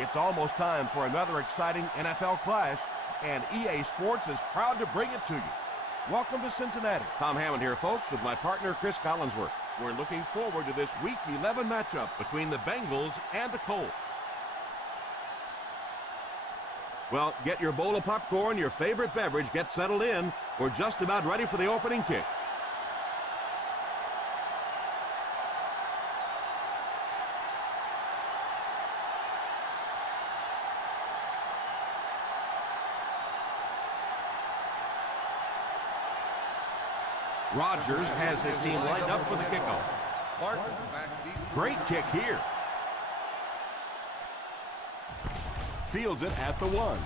It's almost time for another exciting NFL clash, and EA Sports is proud to bring it to you. Welcome to Cincinnati. Tom Hammond here, folks, with my partner, Chris Collinsworth. We're looking forward to this Week 11 matchup between the Bengals and the Colts. Well, get your bowl of popcorn, your favorite beverage, get settled in. We're just about ready for the opening kick. Rodgers has his team lined up for the kickoff. Great kick here. Fields it at the 1.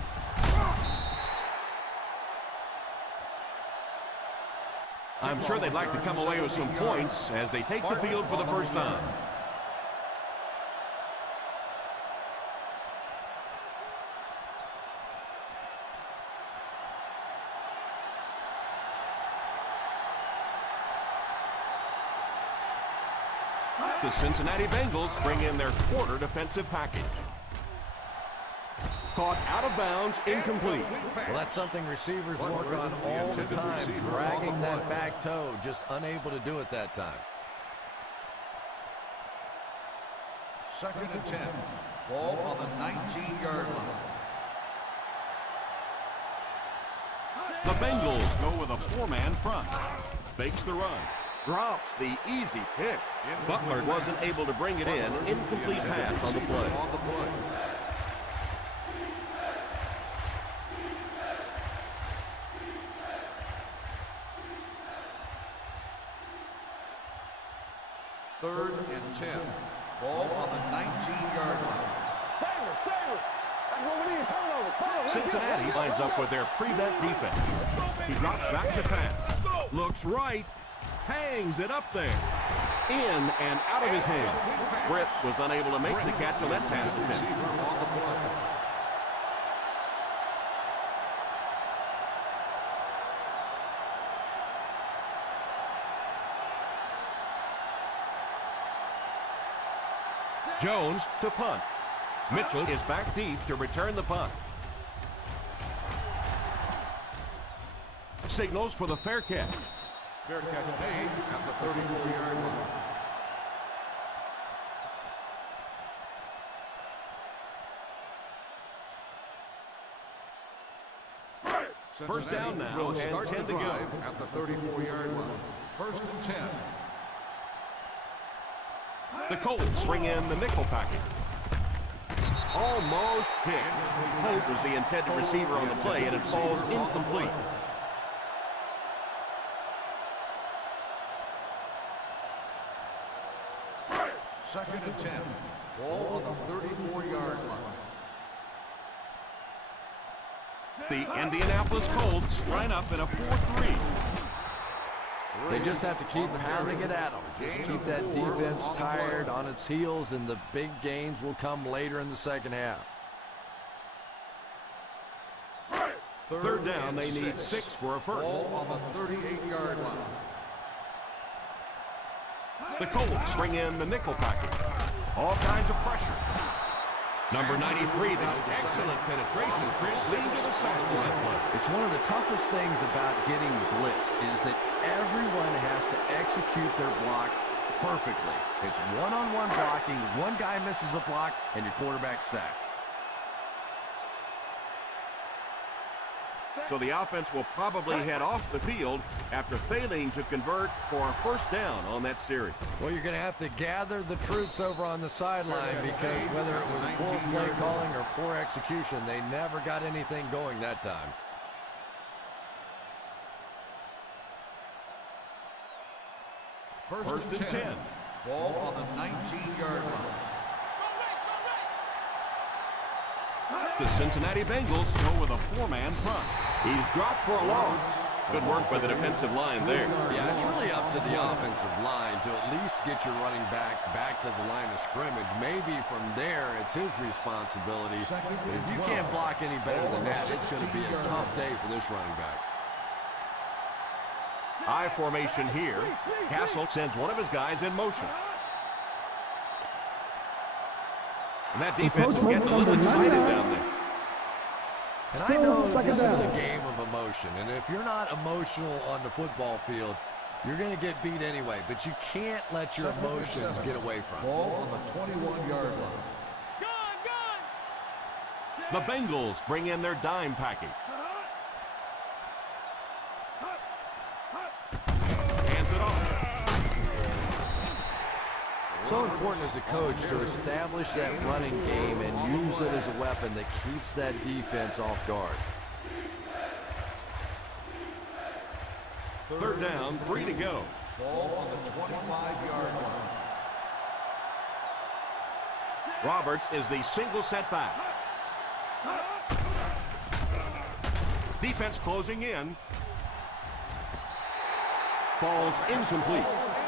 I'm sure they'd like to come away with some points as they take the field for the first time. The Cincinnati Bengals bring in their quarter defensive package. Caught out of bounds, incomplete. Well, that's something receivers work on all the time, dragging that back toe, just unable to do it that time. 2nd and 10. Ball on the 19-yard line. The Bengals go with a 4-man front. Fakes the run. Drops the easy pick. Butler wasn't able to bring it in. Incomplete pass on the play. Third and 10. Ball on the 19-yard line. That's what we need. Turnovers. Cincinnati lines up with their prevent defense. He drops back to pass. Looks right. Hangs it up there. In and out of his hand. Britt was unable to make the catch on that pass attempt. Jones to punt. Mitchell is back deep to return the punt. Signals for the fair catch. Fair catch made at the 34-yard line. First down now and 10 to go. At the 34-yard line. 1st and 10. The Colts bring in the nickel package. Almost hit. Hope was the intended receiver on the play, and it falls incomplete. Second and 10. Ball on the 34-yard line. The Indianapolis Colts line up in a 4-3. They just have to keep pounding it at them. Just keep that defense tired on its heels, and the big gains will come later in the second half. Third down, they need 6 for a first. Ball on the 38-yard line. The Colts bring in the nickel package. All kinds of pressure. Number 93 does excellent penetration, Chris, leading to the sack on that play. It's one of the toughest things about getting blitzed is that everyone has to execute their block perfectly. It's one-on-one blocking, one guy misses a block, and your quarterback's sacked. So the offense will probably head off the field after failing to convert for a first down on that series. Well, you're going to have to gather the troops over on the sideline because whether it was poor play calling or poor execution, they never got anything going that time. First and 10. Ball on the 19-yard line. The Cincinnati Bengals go with a 4-man front. He's dropped for a loss. Good work by the defensive line there. Yeah, it's really up to the offensive line to at least get your running back to the line of scrimmage. Maybe from there it's his responsibility. But if you can't block any better than that, it's going to be a tough day for this running back. I formation here. Castle sends one of his guys in motion. And that defense is getting a little excited down there. And I know this is a game of emotion, and if you're not emotional on the football field, you're going to get beat anyway, but you can't let your emotions get away from it. Ball on the 21-yard line. The Bengals bring in their dime package. Hands it off. So important as a coach to establish that running game and use it as a weapon that keeps that defense off guard. Third down, 3 to go. Ball on the 25-yard line. Roberts is the single setback. Defense closing in. Falls incomplete.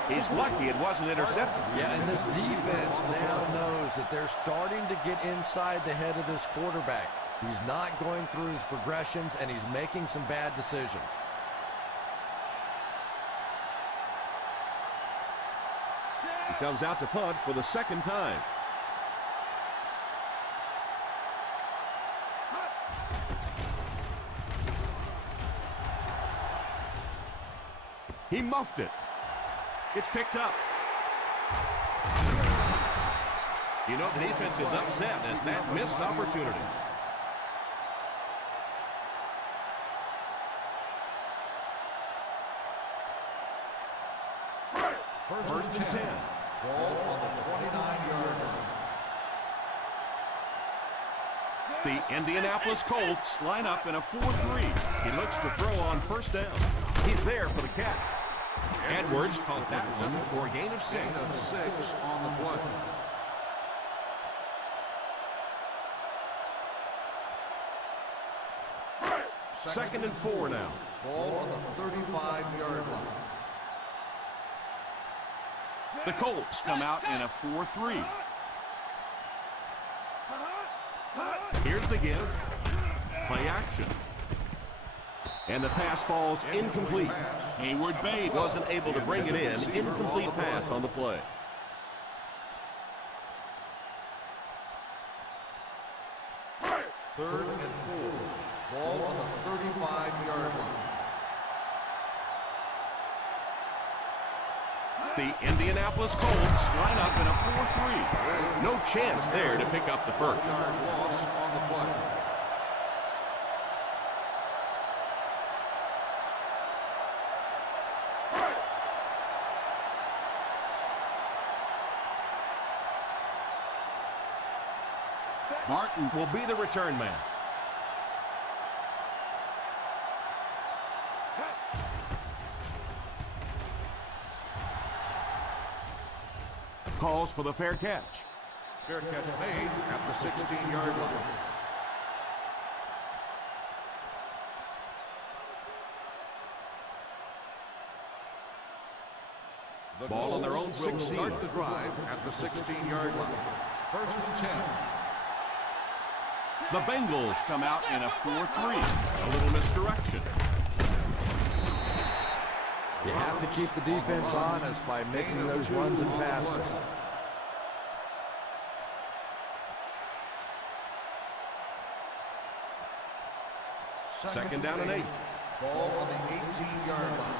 He's lucky it wasn't intercepted. Yeah, and this defense now knows that they're starting to get inside the head of this quarterback. He's not going through his progressions, and he's making some bad decisions. He comes out to punt for the second time. He muffed it. It's picked up. You know, the defense is upset at that missed opportunity. First and 10. Ball on the 29-yard line. The Indianapolis Colts line up in a 4-3. He looks to throw on first down. He's there for the catch. Edwards caught that one for a gain of 6. Gain of 6 on the play. Second and 4 now. Ball on the 35-yard line. The Colts come out in a 4-3. Here's the give. Play action. And the pass falls incomplete. Hayward Bay wasn't able to bring it in. Incomplete pass on the play. Third and 4. Ball on the 35-yard line. The Indianapolis Colts line up in a 4-3. No chance there to pick up the first. 1-yard loss on the play. Martin will be the return man. Calls for the fair catch. Fair catch made at the 16-yard line. The Ball on their own Colts will 16. start the drive at the 16-yard line. First and 10. The Bengals come out in a 4-3. A little misdirection. You have to keep the defense honest by mixing those runs and passes. Second down and 8. Ball on the 18-yard line.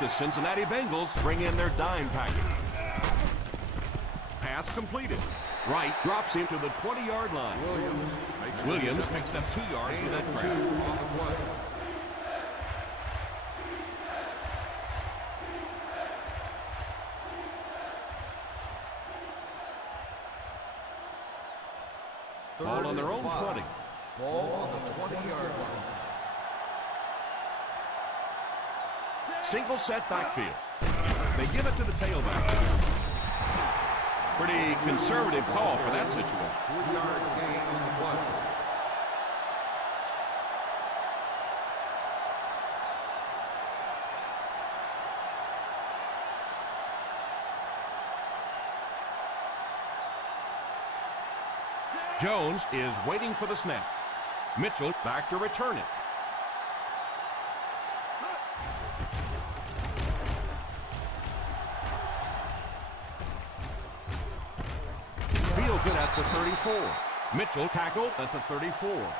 The Cincinnati Bengals bring in their dime package. Pass completed. Wright drops him to the 20-yard line. Williams picks up 2 yards with that grab. On the play. Ball on their own 20. Ball on the 20-yard line. Single set backfield. They give it to the tailback. Pretty conservative call for that situation. 3-yard gain on the play. Jones is waiting for the snap. Mitchell back to return it. with it at the 34. Mitchell tackled at the 34.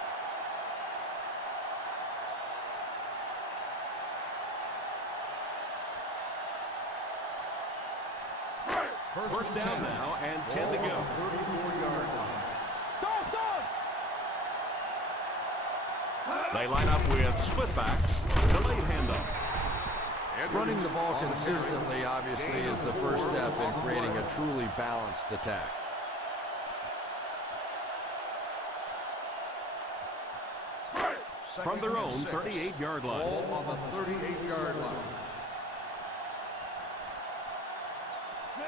First down now and 10 to go. 34-yard line. They line up with split backs. Delayed handoff. Running the ball consistently, obviously, is the first step in creating a truly balanced attack. From their own 38-yard line. Ball on the 38-yard line.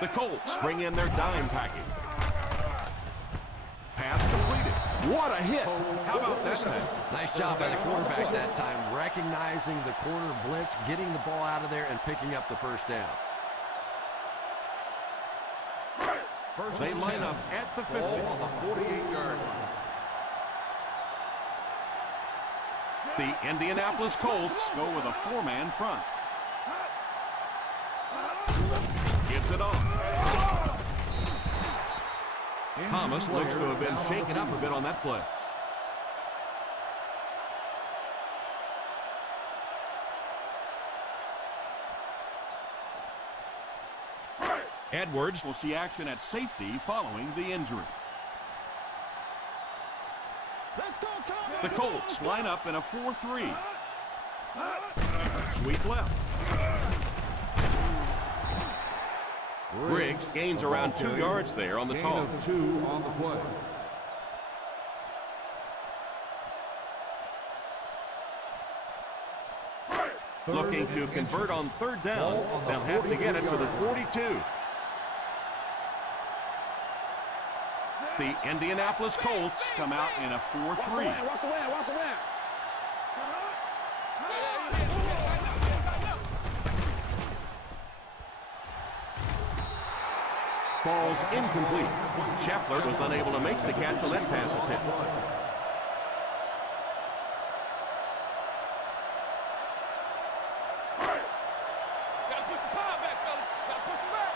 The Colts bring in their dime package. Pass completed. What a hit. How about that now? Nice job by the quarterback that time, recognizing the corner blitz, getting the ball out of there, and picking up the first down. They line up at the 50. Ball on the 48-yard line. The Indianapolis Colts go with a four-man front. Gets it off. Thomas looks to have been shaken up a bit on that play. Edwards will see action at safety following the injury. The Colts line up in a 4-3. Sweep left. Briggs gains around 2 yards there on the toss. Gain of 2 on the play. Looking to convert on third down. They'll have to get it to the 42. The Indianapolis Colts come out in a 4-3. Watch the man, watch the man, watch the man. Falls incomplete. Scheffler was unable to make the catch on that pass attempt. Gotta push the power back, fellas. Gotta push him back.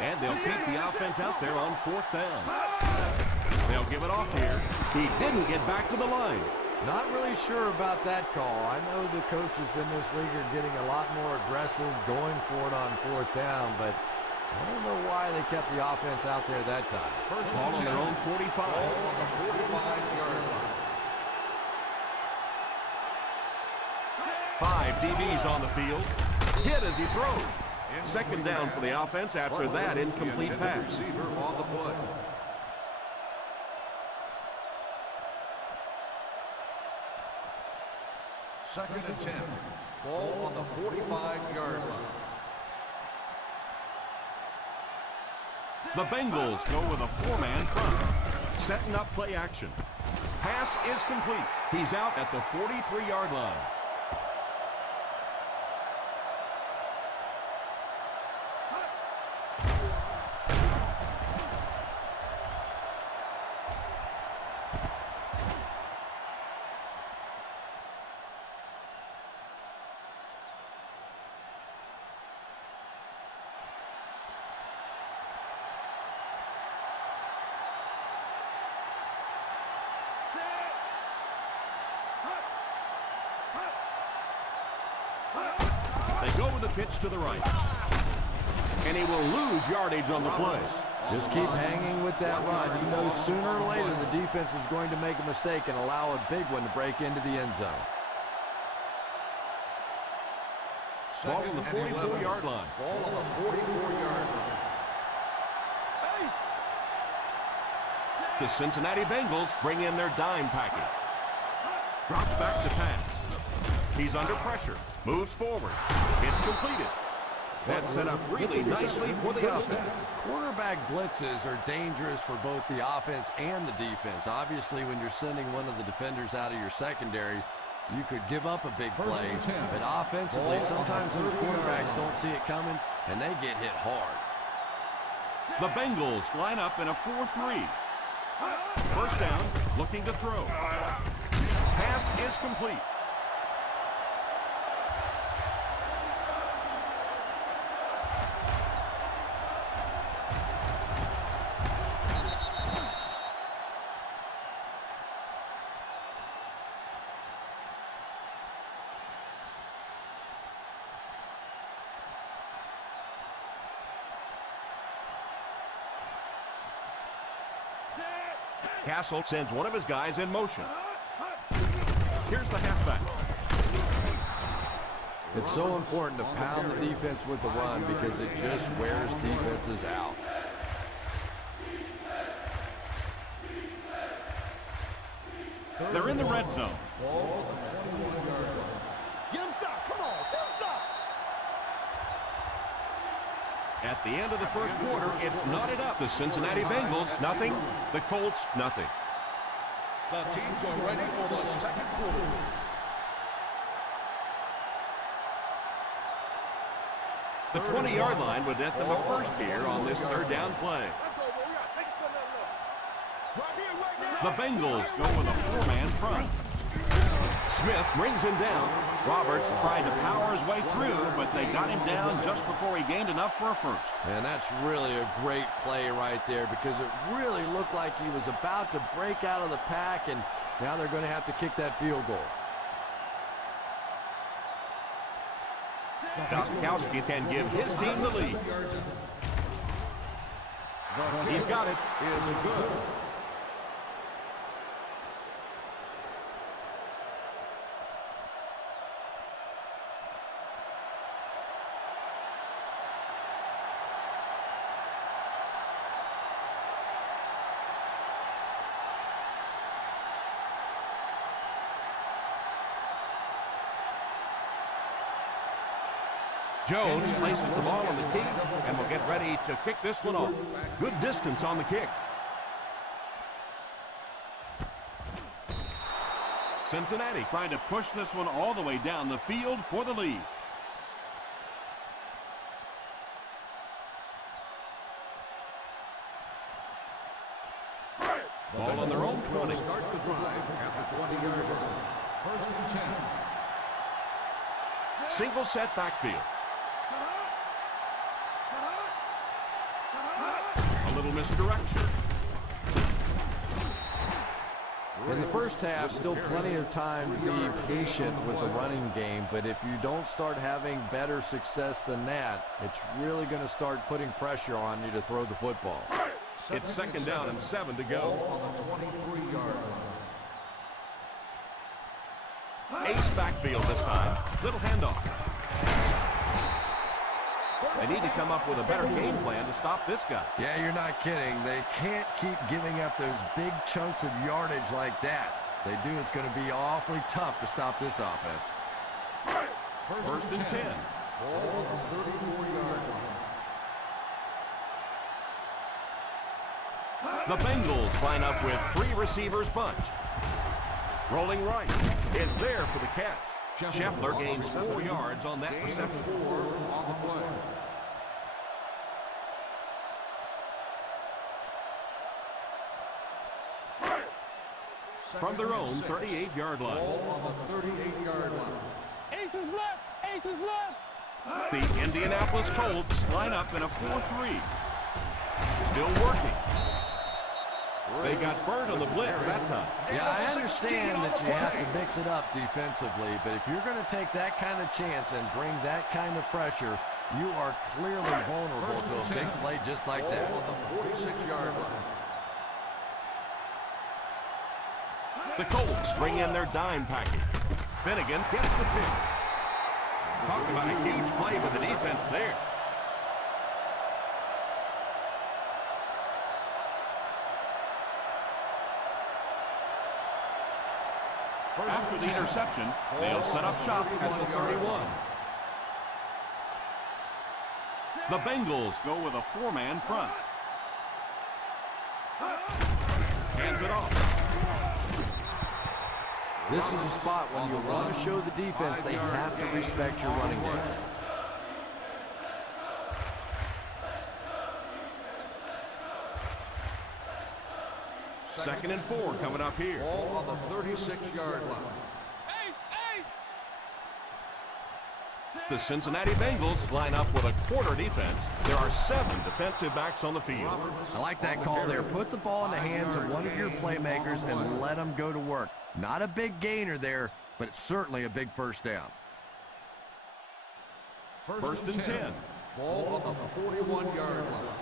And they'll keep the offense out there on fourth down. They'll give it off here. He didn't get back to the line. Not really sure about that call. I know the coaches in this league are getting a lot more aggressive, going for it on fourth down, but I don't know why they kept the offense out there that time. First ball on their own 45. Ball on the 45-yard line. 5 DBs on the field. Hit as he throws. Second down for the offense after that incomplete pass. Receiver on the play. Second and 10. Ball on the 45-yard line. The Bengals go with a four-man front. Setting up play action. Pass is complete. He's out at the 43-yard line. They go with a pitch to the right. And he will lose yardage on the play. Just keep hanging with that run. You know sooner or later the defense is going to make a mistake and allow a big one to break into the end zone. Ball on the 44-yard line. Ball on the 44-yard line. The Cincinnati Bengals bring in their dime package. Drops back to pass. He's under pressure. Moves forward. It's completed. That's set up really nicely for the offense. Quarterback blitzes are dangerous for both the offense and the defense. Obviously, when you're sending one of the defenders out of your secondary, you could give up a big play. But offensively, sometimes those quarterbacks don't see it coming, and they get hit hard. The Bengals line up in a 4-3. First down, looking to throw. Pass is complete. Castle sends one of his guys in motion. Here's the halfback. It's so important to pound the defense with the run because it just wears defenses out. They're in the red zone. Get him stopped. Come on. Get him stopped. At the end of the first quarter, it's knotted up. The Cincinnati Bengals, nothing. The Colts, nothing. The teams are ready for the second quarter. The 20-yard line would net them a first here on this third down play. Let's go, boy. We got to take it to another level. Right here, right now. The Bengals go with a four-man front. Smith brings him down. Roberts tried to power his way through, but they got him down just before he gained enough for a first. And that's really a great play right there because it really looked like he was about to break out of the pack, and now they're going to have to kick that field goal. Gostkowski can give his team the lead. He's got it. Is good. Jones places the ball on the tee and will get ready to kick this one off. Good distance on the kick. Cincinnati trying to push this one all the way down the field for the lead. Ball on their own 20. Start the drive at the 20-yard line. First and 10. Single set backfield. A little misdirection. In the first half, still plenty of time to be patient with the running game, but if you don't start having better success than that, it's really going to start putting pressure on you to throw the football. It's second down and 7 to go. On the 23-yard line. Ace backfield this time. Little handoff. They need to come up with a better game plan to stop this guy. Yeah, you're not kidding. They can't keep giving up those big chunks of yardage like that. They do, it's going to be awfully tough to stop this offense. First and 10. Ball on the 34-yard line. The Bengals line up with 3 receivers bunch. Rolling right. Is there for the catch. Scheffler gains 4 yards on that reception. 4 on the play. From their own 38-yard line. Ball on the 38-yard line. Ace is left. Ace is left. The Indianapolis Colts line up in a 4-3. Still working. They got burned on the blitz that time. Yeah, I understand that you have to mix it up defensively, but if you're going to take that kind of chance and bring that kind of pressure, you are clearly vulnerable to a big play just like that. Ball on the 46-yard line. The Colts bring in their dime package. Finnegan gets the pick. Talk about a huge play with the defense there. After the interception, they'll set up shop at the 31. The Bengals go with a 4-man front. Hands it off. This is a spot when you want to show the defense they have to respect your running game. Second and 4 coming up here. Ball on the 36-yard line. The Cincinnati Bengals line up with a quarter defense. There are 7 defensive backs on the field. I like that call there. Put the ball in the hands of one of your playmakers and let them go to work. Not a big gainer there, but it's certainly a big first down. First and 10. Ball on the 41-yard line.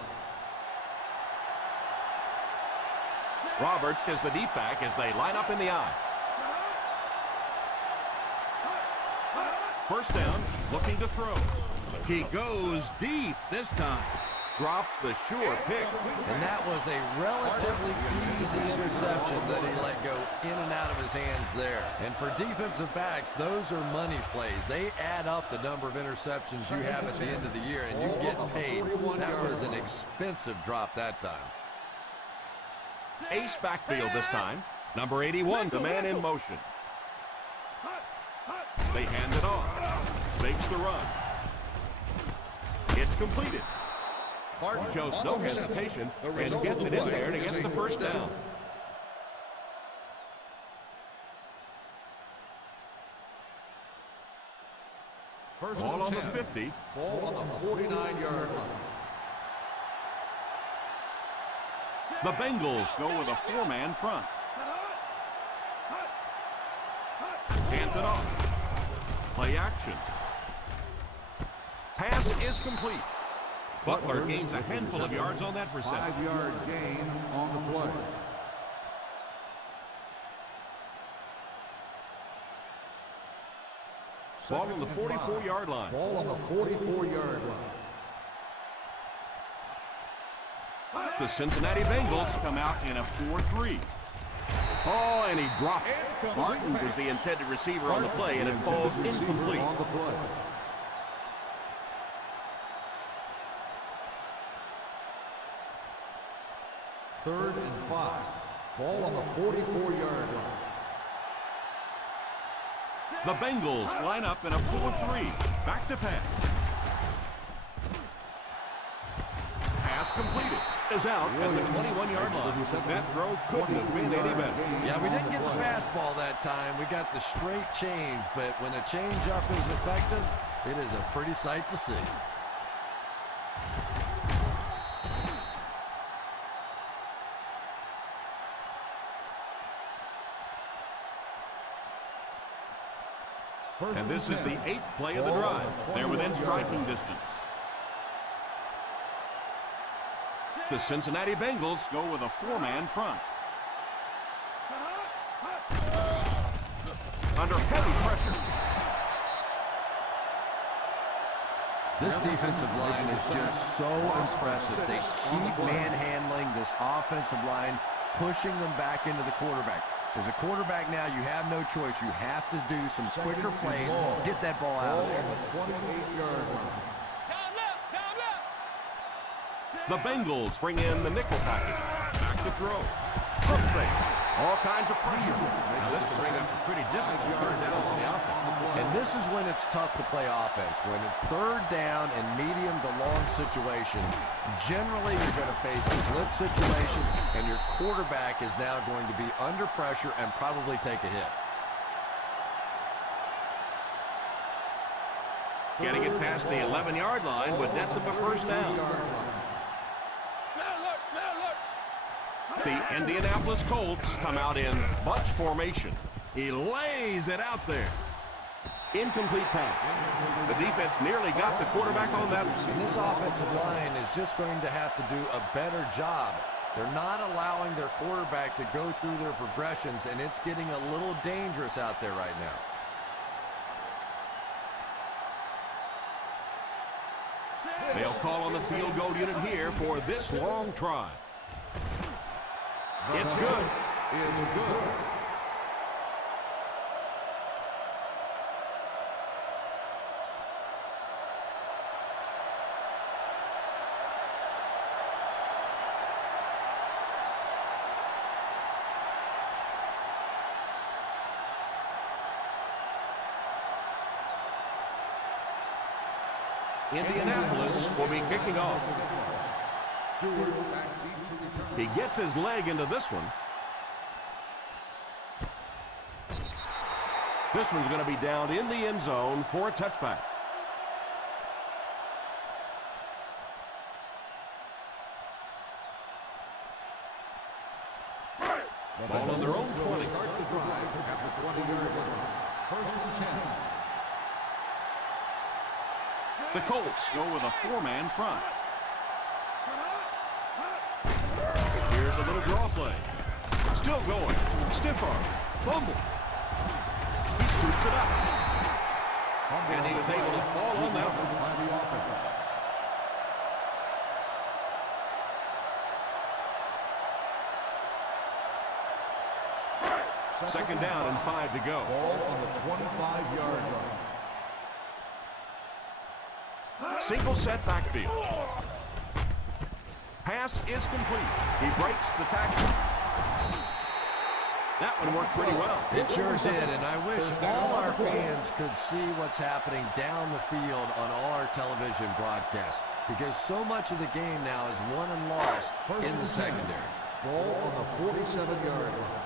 Roberts is the deep back as they line up in the I. First down, looking to throw. He goes deep this time. Drops the sure pick. And that was a relatively easy interception that he let go in and out of his hands there. And for defensive backs, those are money plays. They add up the number of interceptions you have at the end of the year, and you get paid. That was an expensive drop that time. Ace backfield this time. Number 81, the man in motion. They hand it off. Makes the run. It's completed. Martin shows no hesitation and gets it in there to get the first down. Ball on the 50. Ball on the 49-yard line. The Bengals go with a four-man front. Hands it off. Play action. Pass is complete. Butler gains a handful of yards on that reception. 5-yard gain on the play. Ball on the 44-yard line. Ball on the 44-yard line. The Cincinnati Bengals come out in a 4-3. Oh, and he dropped it. Martin was the intended receiver on the play, and it falls incomplete. Third and 5. Ball on the 44-yard line. The Bengals line up in a 4-3. Back to pass. Pass completed. Is out at the 21-yard line. That throw couldn't have been any better. Yeah, we didn't get the fastball that time. We got the straight change, but when a change-up is effective, it is a pretty sight to see. And this is the 8th play of the drive. They're within striking distance. The Cincinnati Bengals go with a four-man front. Under heavy pressure. This defensive line is just so impressive. They keep manhandling this offensive line, pushing them back into the quarterback. As a quarterback now, you have no choice. You have to do some quicker plays, get that ball out of there. Ball on the 28-yard line. The Bengals bring in the nickel package. Back to throw. Hook fake. All kinds of pressure. Now this will bring up a pretty difficult third down on the offense. And this is when it's tough to play offense. When it's third down and medium to long situation, generally you're going to face slip situations, and your quarterback is now going to be under pressure and probably take a hit. Getting it past the 11-yard line would net them a first down. The Indianapolis Colts come out in bunch formation. He lays it out there. Incomplete pass. The defense nearly got the quarterback on that. And this offensive line is just going to have to do a better job. They're not allowing their quarterback to go through their progressions, and it's getting a little dangerous out there right now. They'll call on the field goal unit here for this long try. It's good. It's good. Indianapolis will be kicking off. He gets his leg into this one. This one's going to be down in the end zone for a touchback. Ball on their own 20. Start the drive at the 20-yard line. First and 10. The Colts go with a four-man front. Here's a little draw play. Still going. Stiff arm. Fumble. He scoops it up. And he was able to fall on that one. Second down and 5 to go. Ball on the 25-yard line. Single set backfield. Pass is complete. He breaks the tackle. That one worked pretty well. It sure did, and I wish all our fans could see what's happening down the field on all our television broadcasts, because so much of the game now is won and lost in the secondary. Ball on the 47-yard line.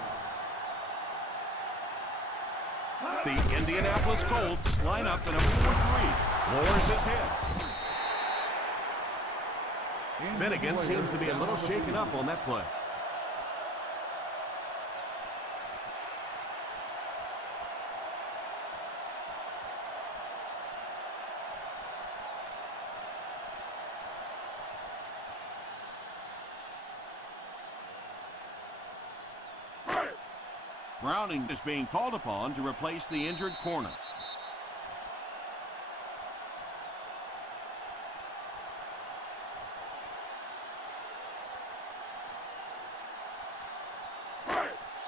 The Indianapolis Colts line up in a 4-3. Lowers his head. Finnegan seems to be a little shaken up on that play. Browning is being called upon to replace the injured corner.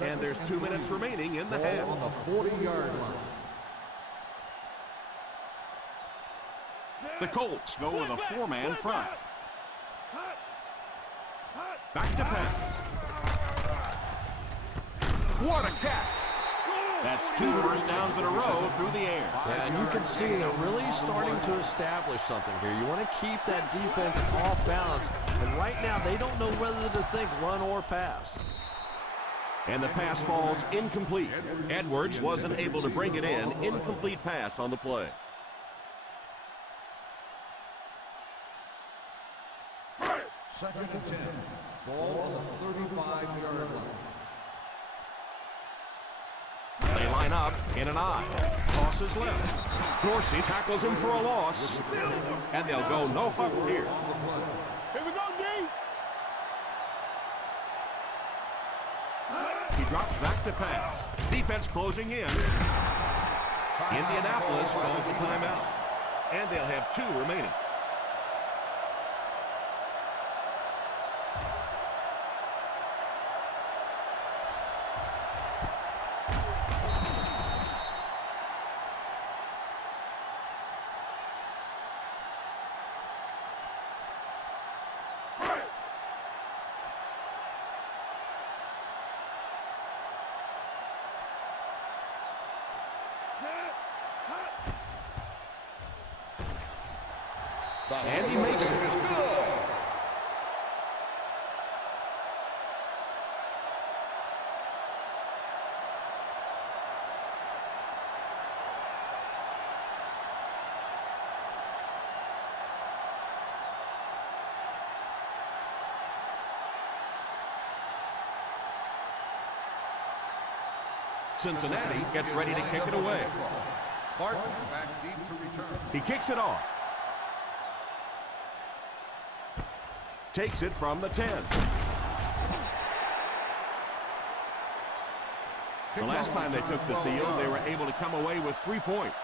And there's 2 minutes remaining in the half. On the 40-yard line. The Colts go with a 4-man front. Back to pass. What a catch! That's 2 first downs in a row through the air. Yeah, and you can see they're really starting to establish something here. You want to keep that defense off balance, and right now they don't know whether to think run or pass. And the pass falls incomplete. Edwards wasn't able to bring it in. Incomplete pass on the play. Second and 10. Ball on the 35-yard line. They line up in an I. Tosses left. Dorsey tackles him for a loss. And they'll go no huddle here. Here we go, D. He drops back to pass. Defense closing in. Indianapolis calls a timeout. And they'll have 2 remaining. And he makes it. Cincinnati gets ready to kick it away. Barton back deep to return. He kicks it off. Takes it from the 10. The last time they took the field, they were able to come away with 3 points.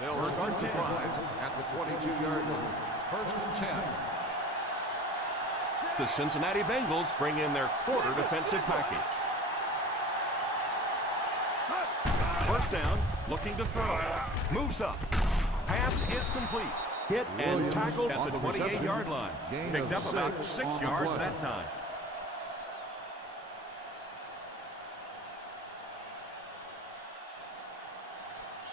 They'll start the drive at the 22-yard line. First and 10. The Cincinnati Bengals bring in their quarter defensive package. First down, looking to throw. Moves up. Pass is complete. Hit and tackled at the 28-yard line. Picked up about 6 yards that time.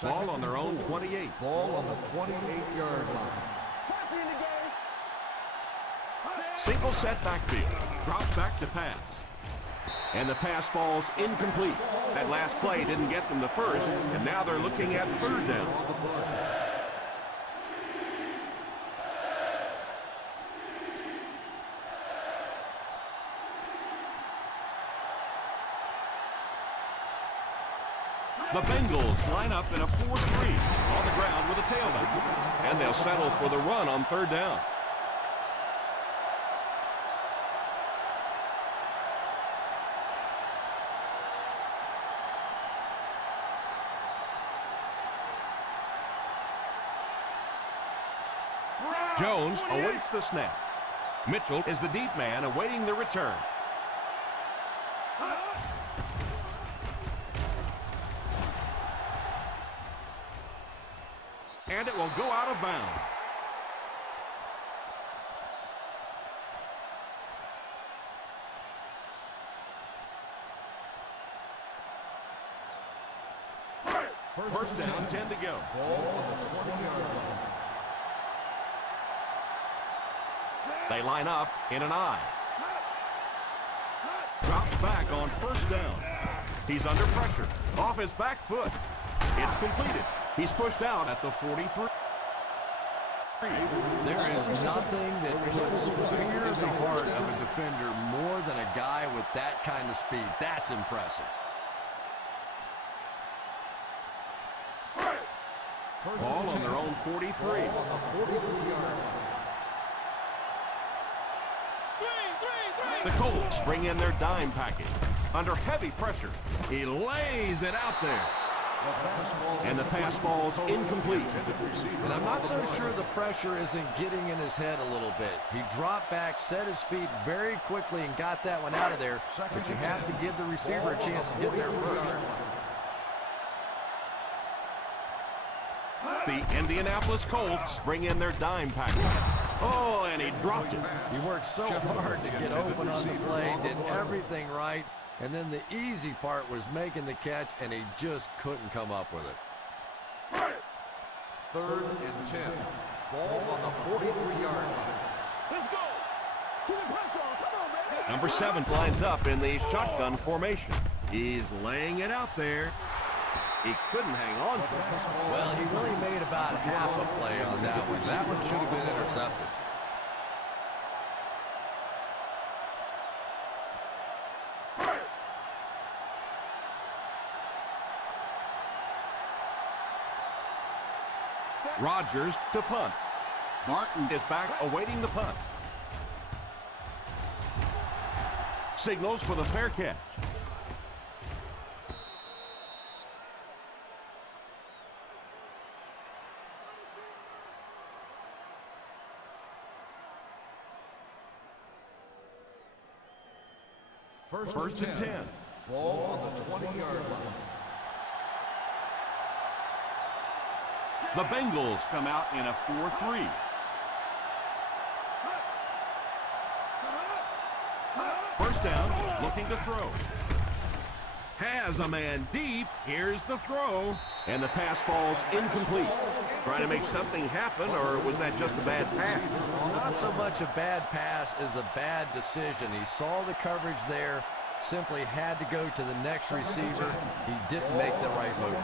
Ball on their own 28. Ball on the 28-yard line. Single set backfield. Drops back to pass. And the pass falls incomplete. That last play didn't get them the first, and now they're looking at 3rd down. The Bengals line up in a 4-3 on the ground with a tailback. And they'll settle for the run on third down. Jones awaits the snap. Mitchell is the deep man awaiting the return. And it will go out of bounds. First down, 10 to go. Ball on the 20-yard line. They line up in an I. Drops back on first down. He's under pressure. Off his back foot. It's completed. He's pushed out at the 43. There is nothing that puts fear in the heart of a defender more than a guy with that kind of speed. That's impressive. Ball on their own 43. On the 43-yard line. The Colts bring in their dime package. Under heavy pressure, he lays it out there. And the pass falls incomplete. And I'm not so sure the pressure isn't getting in his head a little bit. He dropped back, set his feet very quickly, and got that one out of there. But you have to give the receiver a chance to get there first. The Indianapolis Colts bring in their dime package. Oh, and he dropped it. He worked so hard to get open on the play, did everything right, and then the easy part was making the catch, and he just couldn't come up with it. 3rd and 10. Ball on the 43-yard line. Let's go. Keep the pressure on. Come on, man. Number 7 lines up in the shotgun formation. He's laying it out there. He couldn't hang on to it. Well, he really made about half a play on that one. That one should have been intercepted. Rodgers to punt. Martin is back awaiting the punt. Signals for the fair catch. First and 10. Ball on the 20-yard line. The Bengals come out in a 4-3. First down, looking to throw. Has a man deep. Here's the throw. And the pass falls incomplete. Trying to make something happen, or was that just a bad pass? Not so much a bad pass as a bad decision. He saw the coverage there, simply had to go to the next receiver. He didn't make the right move.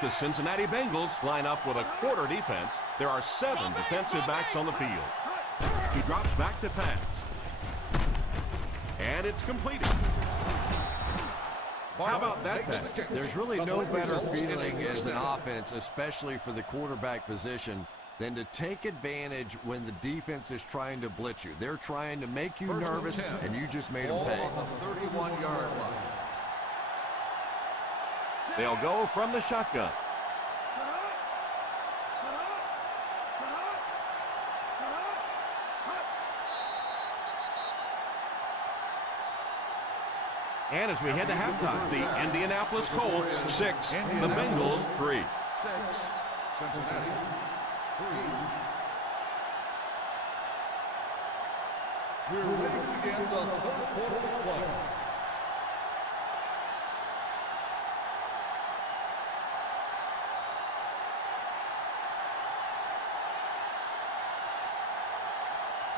The Cincinnati Bengals line up with a quarter defense. There are 7 defensive backs on the field. He drops back to pass. And it's completed. How about that pass? There's really no better feeling as an offense, especially for the quarterback position, than to take advantage when the defense is trying to blitz you. They're trying to make you nervous, and you just made them pay. On the 31-yard line. They'll go from the shotgun. And as we head to halftime, the Indianapolis Colts 6, the Bengals 3. 6, Cincinnati 3. We're ready to begin the 3rd quarter of play.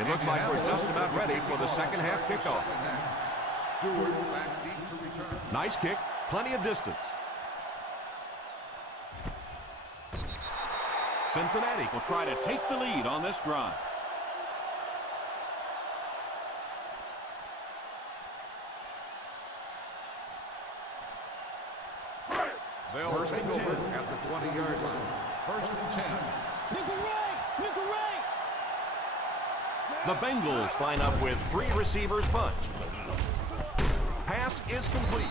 It looks like we're just about ready for the second half kickoff. Stewart back deep to return. Nice kick, plenty of distance. Cincinnati will try to take the lead on this drive. They'll First take and 10. over at the 20-yard line. First and 10. Nickel right! Nickel right! The Bengals line up with 3 receivers bunch. Pass is complete.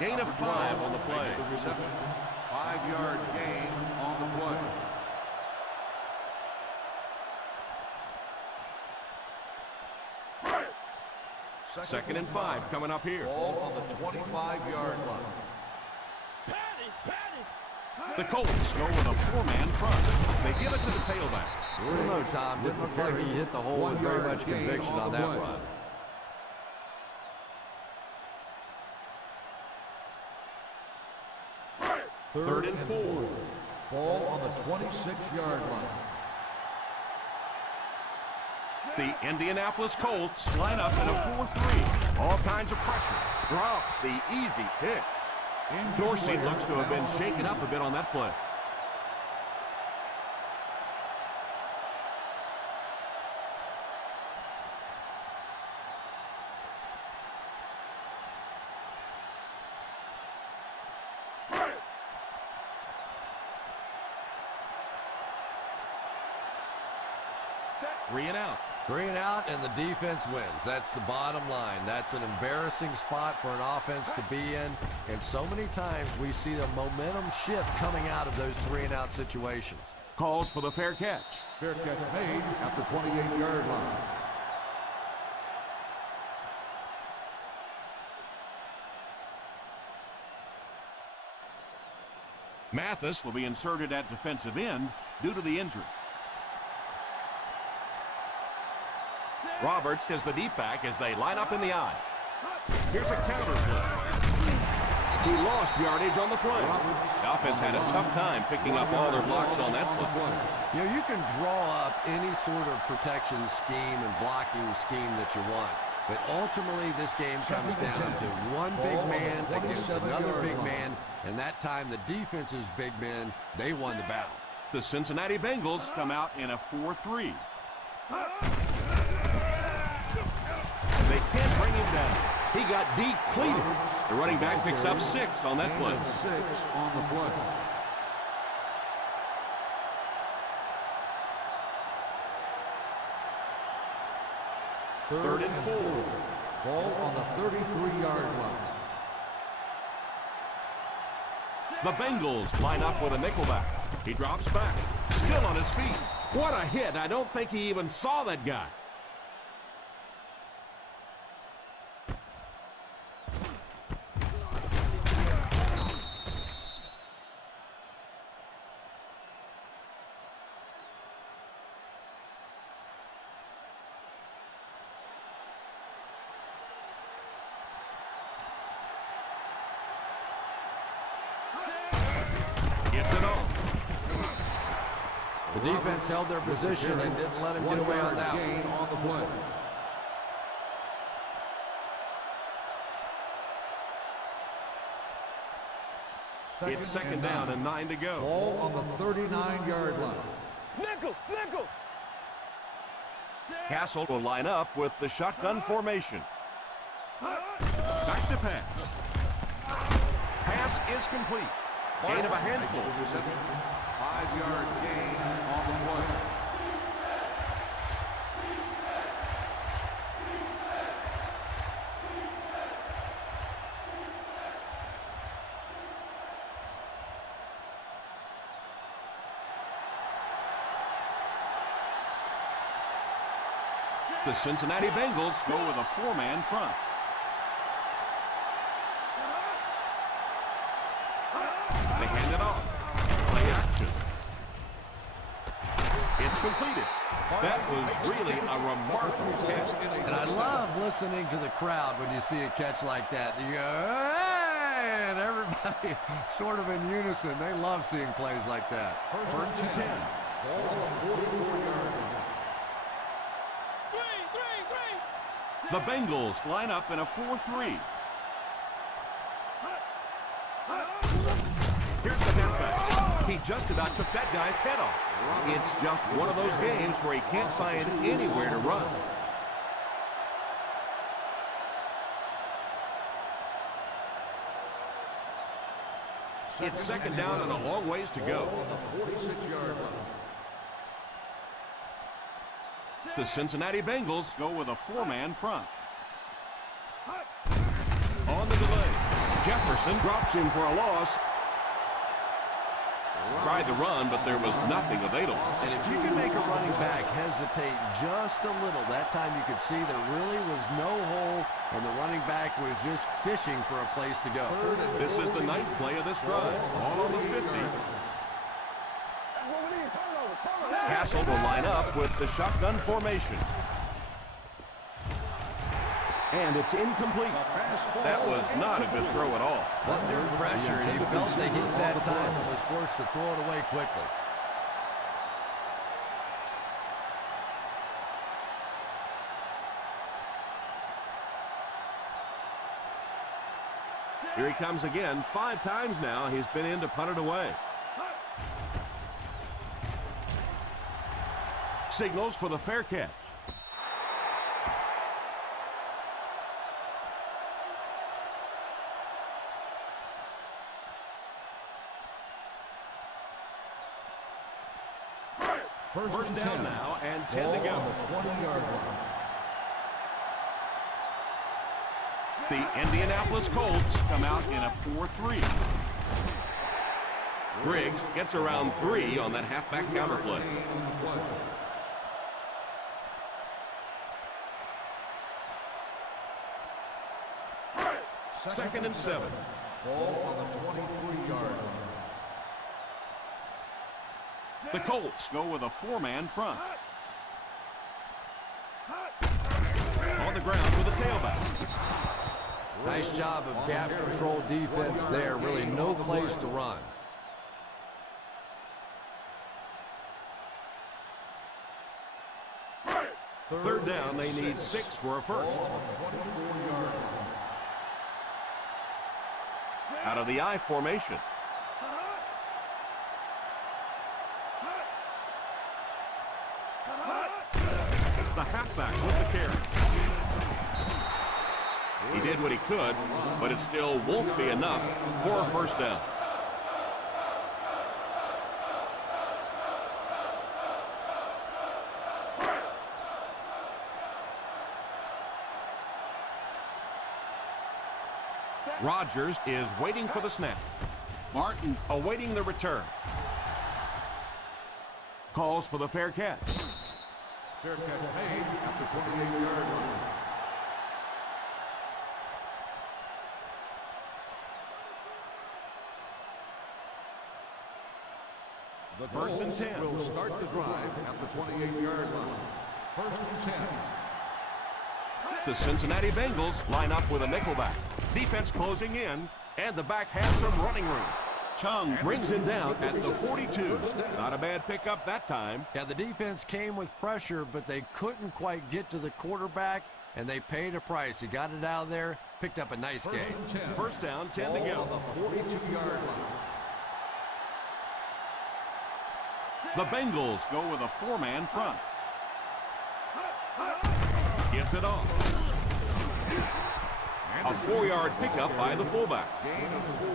Gain of 5 on the play. Makes the reception. 5-yard gain on the play. Second and 5 coming up here. Ball on the 25-yard line. The Colts go with a 4-man front. They give it to the tailback. I don't know, Tom. Didn't look like he hit the hole with very much conviction on that run. Third and 4. Ball on the 26-yard line. The Indianapolis Colts line up in a 4-3. All kinds of pressure. Drops the easy pick. Dorsey looks to have been shaken up a bit on that play. Three and out. 3 and out, and the defense wins. That's the bottom line. That's an embarrassing spot for an offense to be in, and so many times we see the momentum shift coming out of those 3 and out situations. Calls for the fair catch. Fair catch made at the 28-yard line. Mathis will be inserted at defensive end due to the injury. Roberts is the deep back as they line up in the I. Here's a counter play. He lost yardage on the play. The offense had a tough time picking up all their blocks on that play. You know, you can draw up any sort of protection scheme and blocking scheme that you want. But ultimately, this game comes down to one big man against another big man. And that time, the defense's big men, they won the battle. The Cincinnati Bengals come out in a 4-3. They can't bring him down. He got depleted. The running back picks up 6 on that play. 6 on the play. Third and 4. Ball on the 33-yard line. The Bengals line up with a nickelback. He drops back. Still on his feet. What a hit. I don't think he even saw that guy. The defense held their position and didn't let him get away on that gain on the play. It's second down and 9 to go. Ball on the 39-yard line. Nickel! Nickel! Castle will line up with the shotgun formation. Back to pass. Pass is complete. Gain of a handful. 5-yard gain on the play. The Cincinnati Bengals go with a 4-man front. They hand it off. Play action. It's completed. That was really a remarkable catch. And I love listening to the crowd when you see a catch like that. You go, hey! And everybody sort of in unison. They love seeing plays like that. First and 10. Ball on the 44-yard line. The Bengals line up in a 4-3. Here's the halfback. He just about took that guy's head off. It's just one of those games where he can't find anywhere to run. It's second down and a long ways to go. On the 46-yard line. The Cincinnati Bengals go with a four-man front. On the delay, Jefferson drops him for a loss. Tried the run, but there was nothing available. And if you can make a running back hesitate just a little, that time you could see there really was no hole, and the running back was just fishing for a place to go. This is the ninth play of this drive. All on the 50. That's what we need. Turnovers. Castle will line up with the shotgun formation. And it's incomplete. That was not a good throw at all. Under pressure, and he felt the heat that time and was forced to throw it away quickly. Here he comes again. 5 times now he's been in to punt it away. Signals for the fair catch. First down now and 10 to go. On the 20-yard line. The Indianapolis Colts come out in a 4-3. Briggs gets around 3 on that halfback counter play. Second and 7. Ball on the 23-yard line. The Colts go with a four-man front. On the ground with a tailback. Nice job of gap control defense there. Really no place to run. Third down, they need 6 for a first. Out of the I formation. The halfback with the carry. He did what he could, but it still won't be enough for a first down. Rodgers is waiting for the snap. Martin awaiting the return. Calls for the fair catch. Fair catch made at the 28-yard line. The First and 10. will start the drive at the 28-yard line. First and 10. The Cincinnati Bengals line up with a nickelback. Defense closing in, and the back has some running room. Chung brings him down at the 42. Not a bad pickup that time. Yeah, the defense came with pressure, but they couldn't quite get to the quarterback, and they paid a price. He got it out of there, picked up a nice gain. First down, 10 to Ball go. on the 42-yard line. The Bengals go with a four-man front. Gets it off. A 4-yard pickup by the fullback. Gain of 4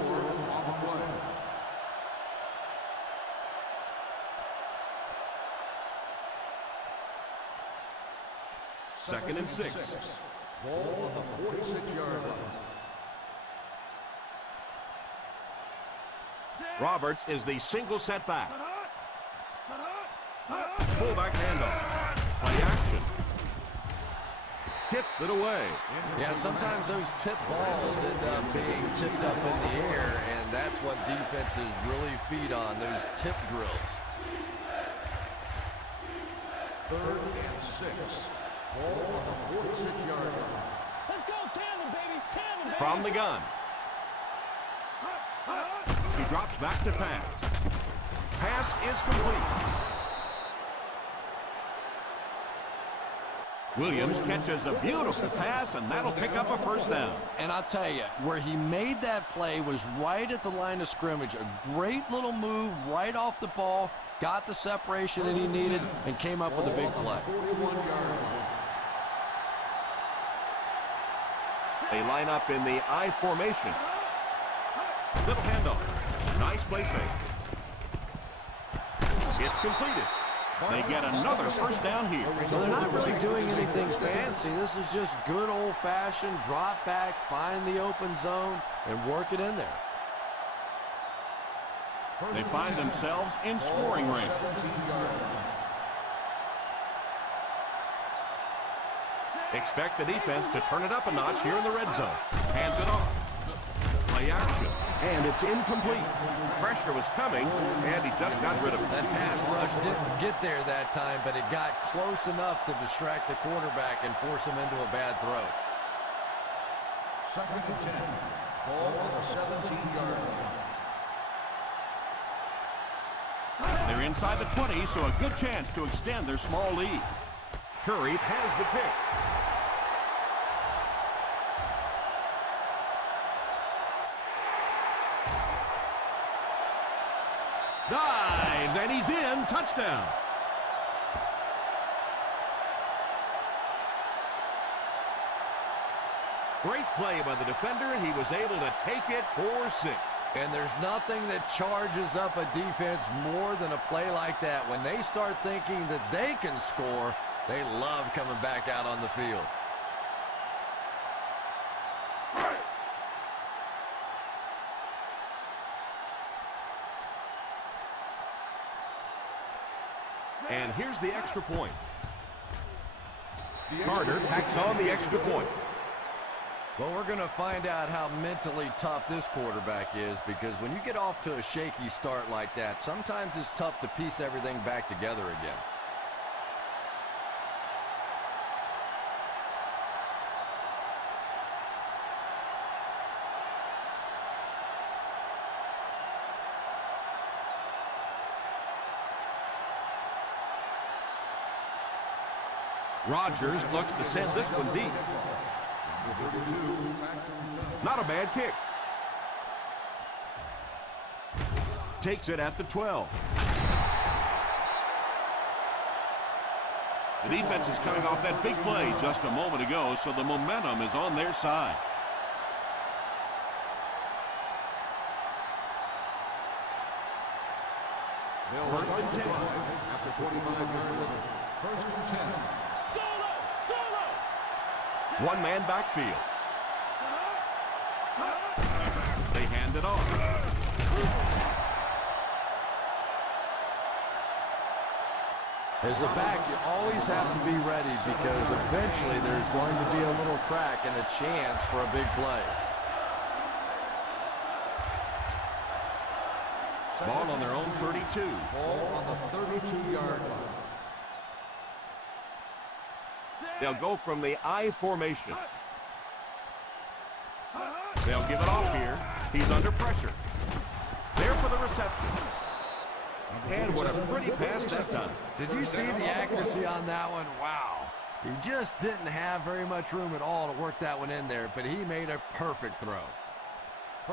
on the play. Second and 6. Ball on the 46-yard line. Roberts is the single setback. Fullback handoff. Play action. Tips it away. Yeah, sometimes those tip balls end up being tipped up in the air, and that's what defenses really feed on, those tip drills. Third and 6. Ball on the 46-yard line. Let's go tandem, baby. Tandem, baby. From the gun. He drops back to pass. Pass is complete. Williams catches a beautiful pass, and that'll pick up a first down. And I'll tell you, where he made that play was right at the line of scrimmage. A great little move right off the ball, got the separation that he needed, and came up with a big play. 41-yard line. They line up in the I formation. Little handoff. play fake. It's completed. They get another first down here. So they're not really doing anything fancy. This is just good old-fashioned drop back, find the open zone, and work it in there. They find themselves in scoring range. Expect the defense to turn it up a notch here in the red zone. Hands it off. Play action. And it's incomplete. Pressure was coming, and he just got rid of it. That pass rush didn't get there that time, but it got close enough to distract the quarterback and force him into a bad throw. 2nd and 10. Ball on the 17-yard line. They're inside the 20, so a good chance to extend their small lead. Curry has the pick. Dives, and he's in. Touchdown. Great play by the defender, and he was able to take it for 6. And there's nothing that charges up a defense more than a play like that. When they start thinking that they can score, they love coming back out on the field. And here's the extra point. Carter packs on the extra point. Well, we're going to find out how mentally tough this quarterback is, because when you get off to a shaky start like that, sometimes it's tough to piece everything back together again. Rodgers looks to send this one deep. Not a bad kick. Takes it at the 12. The defense is coming off that big play just a moment ago, so the momentum is on their side. First and 10 after 25-yard line. First and 10. One-man backfield. They hand it off. As a back, you always have to be ready, because eventually there's going to be a little crack and a chance for a big play. Ball on their own 32. Ball on the 32-yard line. They'll go from the I formation. They'll give it off here. He's under pressure. There for the reception. And what a pretty pass that time. Did you see the accuracy on that one? Wow. He just didn't have very much room at all to work that one in there, but he made a perfect throw.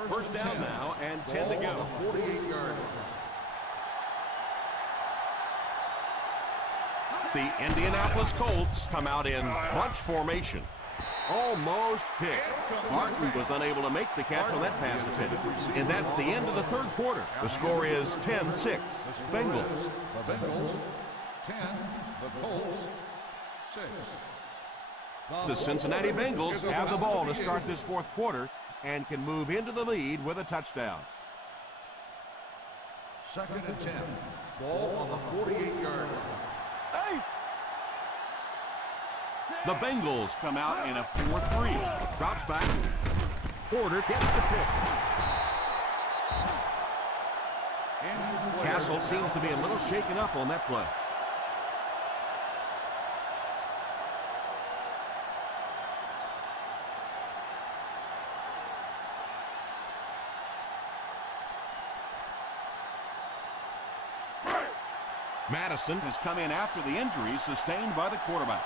First down now, and 10 to go. 48-yard line. The Indianapolis Colts come out in bunch formation. Almost picked. Martin was unable to make the catch on that pass attempt. And that's the end of the third quarter. The score is 10-6. Bengals. The Bengals 10, the Colts 6. The Cincinnati Bengals have the ball to start this fourth quarter and can move into the lead with a touchdown. 2nd and 10. Ball on the 48-yard line. The Bengals come out in a 4-3. Drops back. Porter gets the pick. Castle seems to be a little shaken up on that play. Madison has come in after the injury sustained by the quarterback.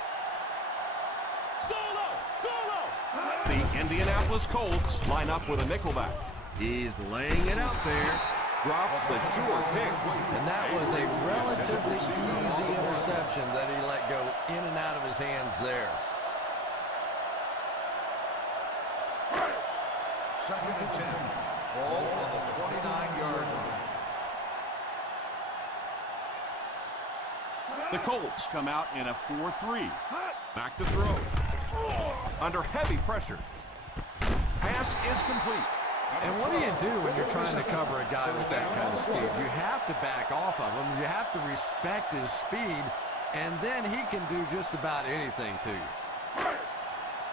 The Indianapolis Colts line up with a nickelback. He's laying it out there. Drops the sure pick. And that was a relatively easy interception that he let go in and out of his hands there. 2nd and 10. Ball on the 29-yard line. The Colts come out in a 4-3. Back to throw. Under heavy pressure. Pass is complete. And what do you do when you're trying to cover a guy with that kind of speed? You have to back off of him. You have to respect his speed, and then he can do just about anything to you.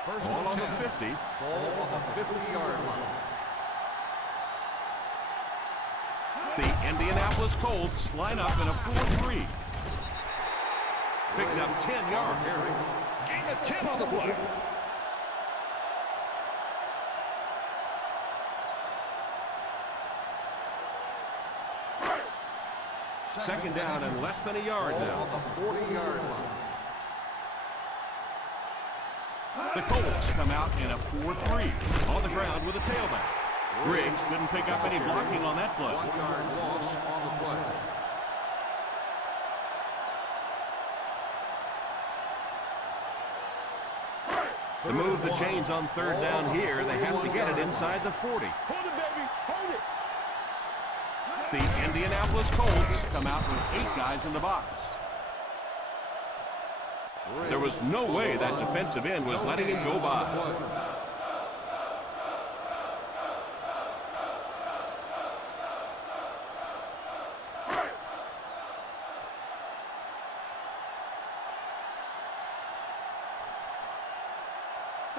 First Ball on and the 10. 50. Ball on the 50-yard line. The Indianapolis Colts line up in a 4-3. Picked up 10 yards. Gain of 10 on the play. Second down and less than a yard Ball now. on the 40-yard line. The Colts come out in a 4-3. On the ground with a tailback. Briggs couldn't pick up any blocking on that play. 1 yard loss on the play. To move the chains on third down here, they have to get it inside the 40. Hold it, baby. Hold it. The Indianapolis Colts come out with 8 guys in the box. There was no way that defensive end was letting him go by.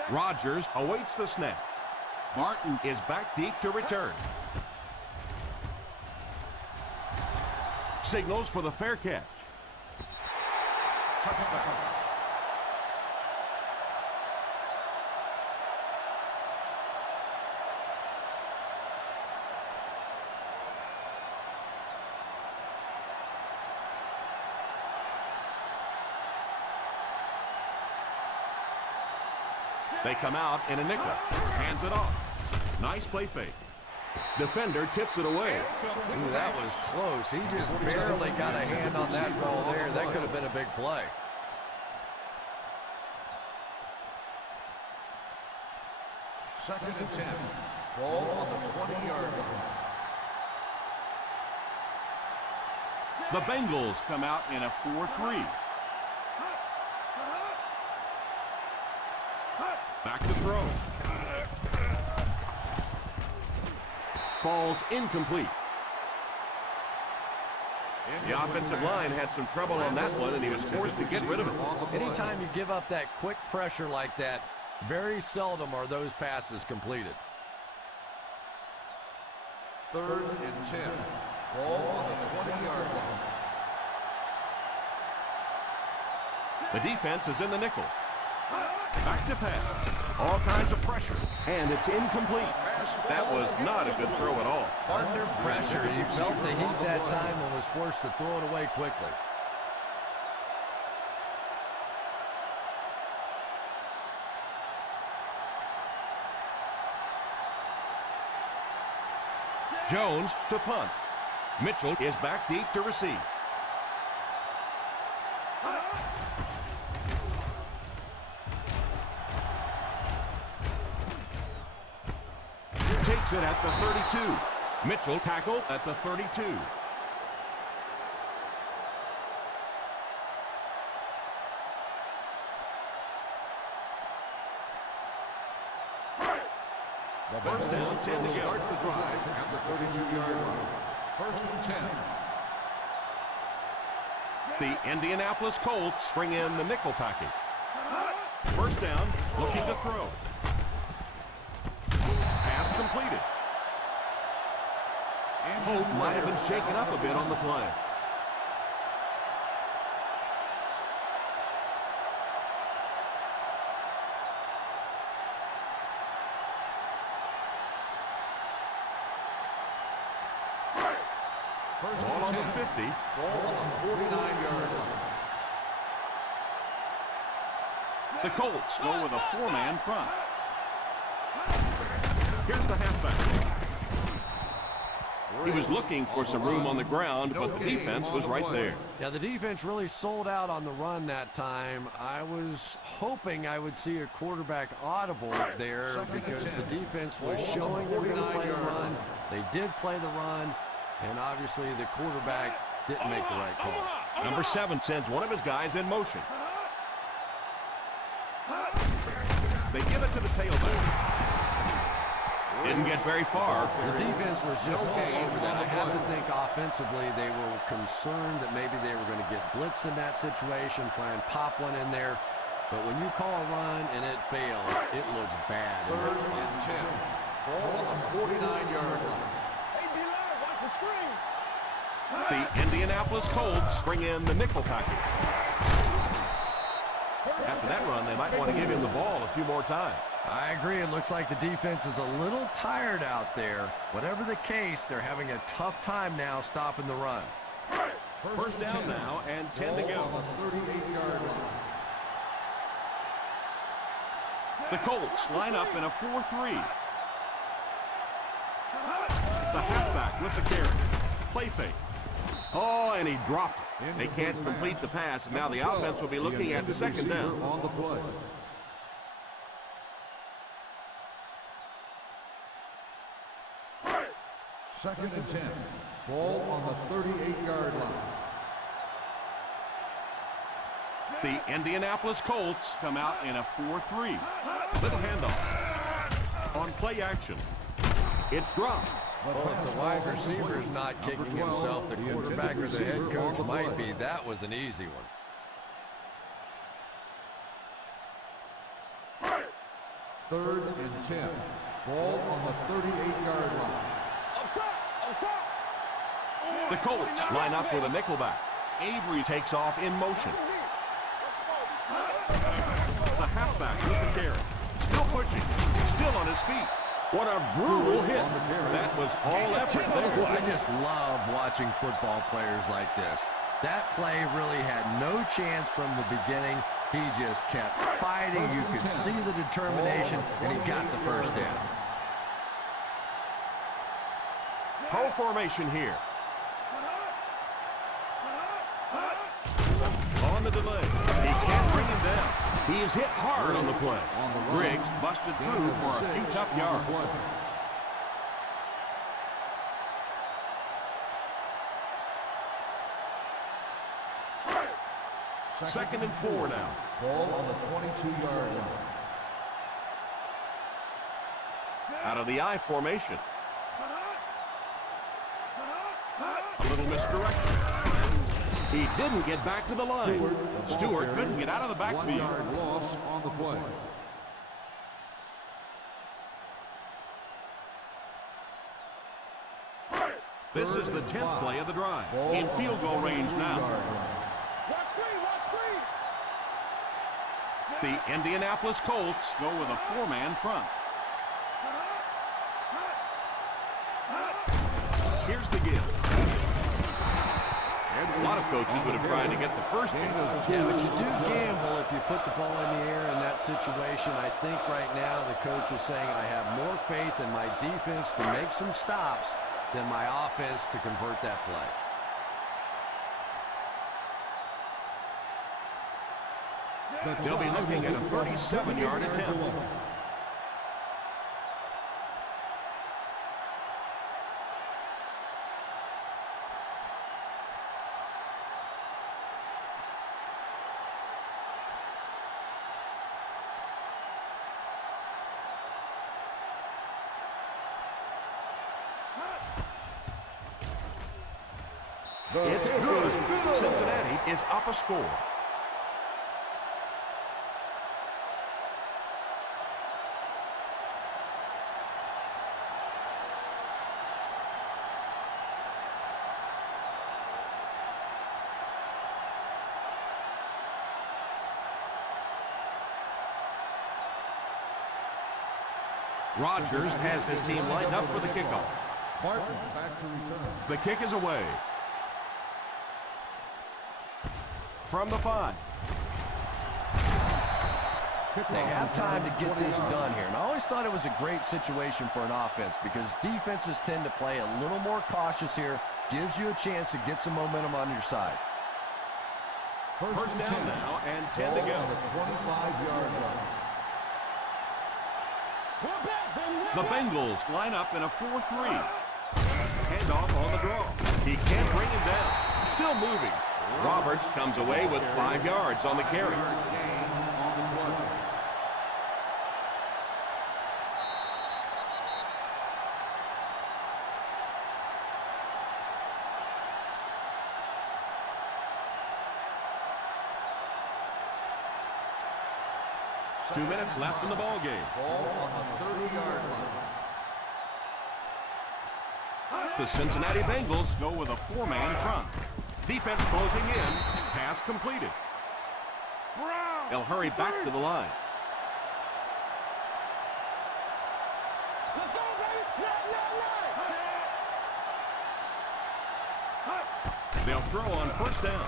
Rodgers awaits the snap. Martin is back deep to return. Signals for the fair catch. Touchdown. They come out in a nickel. Hands it off. Nice play fake. Defender tips it away. Ooh, that was close. He just barely got a hand on that ball there. That could have been a big play. Second and 10. Ball on the 20-yard line. The Bengals come out in a 4-3. Back to throw. Falls incomplete. The offensive line had some trouble on that one, and he was forced to get rid of it. Anytime you give up that quick pressure like that, very seldom are those passes completed. Third and 10. Ball on the 20-yard line. The defense is in the nickel. Back to pass. All kinds of pressure, and it's incomplete. That was not a good throw at all. Under pressure, he felt the heat that time and was forced to throw it away quickly. Jones to punt. Mitchell is back deep to receive. Takes it at the 32. Mitchell tackle at the 32. First down, 10 to go. Start the drive at the 32-yard line. First and 10. The Indianapolis Colts bring in the nickel package. First down, looking to throw. Pass completed. Hope might have been shaken up a bit on the play. First Ball and on 10. the 50. Ball on the 49-yard line. The Colts go with a 4-man front. Here's the halfback. He was looking for some room on the ground, but the defense was right there. Yeah, the defense really sold out on the run that time. I was hoping I would see a quarterback audible there because the defense was showing they were going to play the run. They did play the run, and obviously the quarterback didn't make the right call. Number 7 sends one of his guys in motion. They give it to the tailback. Didn't get very far. The defense was just all over that. I have to think offensively they were concerned that maybe they were going to get blitzed in that situation, try and pop one in there. But when you call a run and it fails, it looks bad. Third and 10. Ball on the 49-yard line. Hey, D-line, watch the screen. The Indianapolis Colts bring in the nickel package. After that run, they might want to give him the ball a few more times. I agree. It looks like the defense is a little tired out there. Whatever the case, they're having a tough time now stopping the run. First down now and 10 to go. On the 38-yard line. The Colts line up in a 4-3. The halfback with the carry. Play fake. Oh, and he dropped it. They can't complete the pass, and now the offense will be looking at second down. On the play. Second and 10. Ball on the 38-yard line. The Indianapolis Colts come out in a 4-3. Little handoff. On play action. It's dropped. Well, if the wide receiver's not kicking himself, the quarterback or the head coach might be. That was an easy one. Third and 10. Ball on the 38-yard line. Up top, up top. The Colts line up with a nickelback. Avery takes off in motion. The halfback with the carry. Still pushing. Still on his feet. What a brutal hit. That was all effort there. I just love watching football players like this. That play really had no chance from the beginning. He just kept fighting. You could see the determination, and he got the first down. Pro formation here. On the delay. He can't bring him down. He is hit hard on the play. Griggs busted through for a few tough yards. Second and 4 now. Ball on the 22-yard line. Out of the I formation. A little misdirection. He didn't get back to the line. Stewart couldn't get out of the backfield. 1-yard loss on the play. This is the 10th play of the drive. In field goal range now. Watch screen, watch screen. The Indianapolis Colts go with a 4-man front. Here's the give. A lot of coaches would have tried to get the first game. Yeah, but you do gamble if you put the ball in the air in that situation. I think right now the coach is saying I have more faith in my defense to make some stops than my offense to convert that play. They'll be looking at a 37-yard attempt. It's good. Cincinnati is up a score. Rodgers has his team lined up for the kickoff. Martin back to return. The kick is away. From the 5. They have time to get this done here. And I always thought it was a great situation for an offense because defenses tend to play a little more cautious here. Gives you a chance to get some momentum on your side. First down now and 10 to go. On the 25-yard line. The Bengals line up in a 4-3. Handoff on the draw. He can't bring him down. Still moving. Roberts comes away with 5 yards on the carry. Gain on the play. Two minutes left in the ball game. Ball on the 30-yard line. The Cincinnati Bengals go with a 4-man front. Defense closing in. Pass completed. They'll hurry back to the line. Let's go, baby! They'll throw on first down.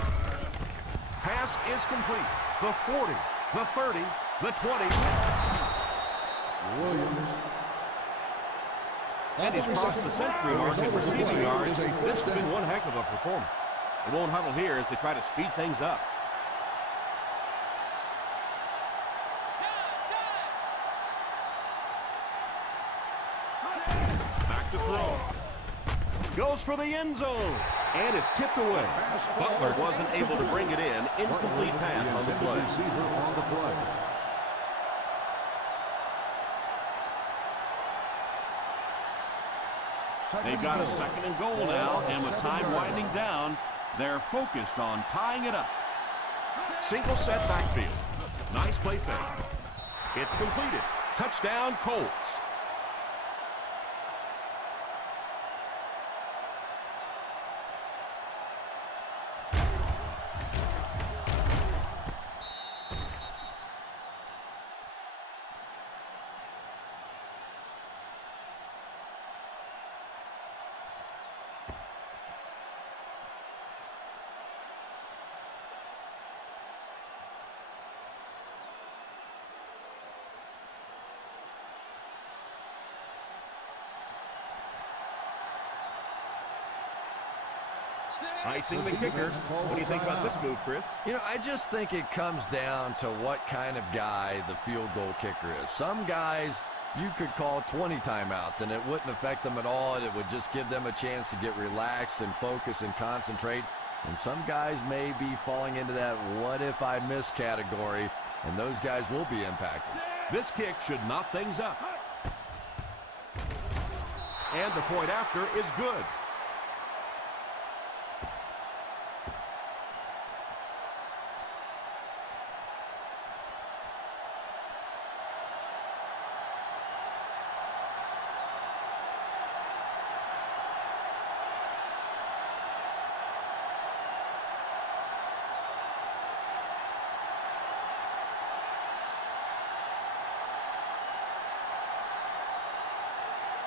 Pass is complete. The 40, the 30, the 20. Williams. And he's crossed the century mark in receiving yards. This has been one heck of a performance. They won't huddle here as they try to speed things up. Back to throw. Goes for the end zone. And it's tipped away. Butler wasn't able to bring it in. Incomplete pass on the play. They've got a 2nd and goal now, and with time winding down, they're focused on tying it up. Single set backfield. Nice play fake. It's completed. Touchdown, Colts. Icing the kicker. What do you think about this move, Chris? You know, I just think it comes down to what kind of guy the field goal kicker is. Some guys, you could call 20 timeouts, and it wouldn't affect them at all, and it would just give them a chance to get relaxed and focus and concentrate. And some guys may be falling into that what if I miss category, and those guys will be impacted. This kick should knot things up. And the point after is good.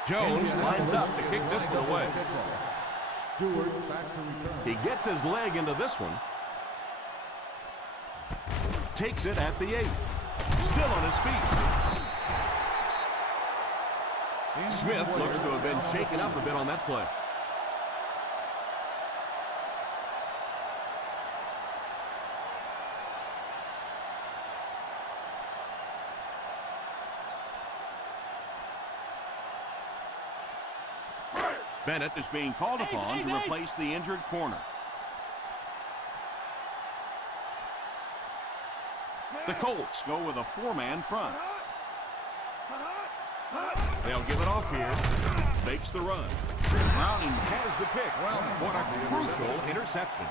Jones lines up to kick this one away. He gets his leg into this one. Takes it at the 8. Still on his feet. Smith looks to have been shaken up a bit on that play. Bennett is being called upon to replace the injured corner. The Colts go with a 4-man front. They'll give it off here. Makes the run. Browning has the pick. What a crucial interception.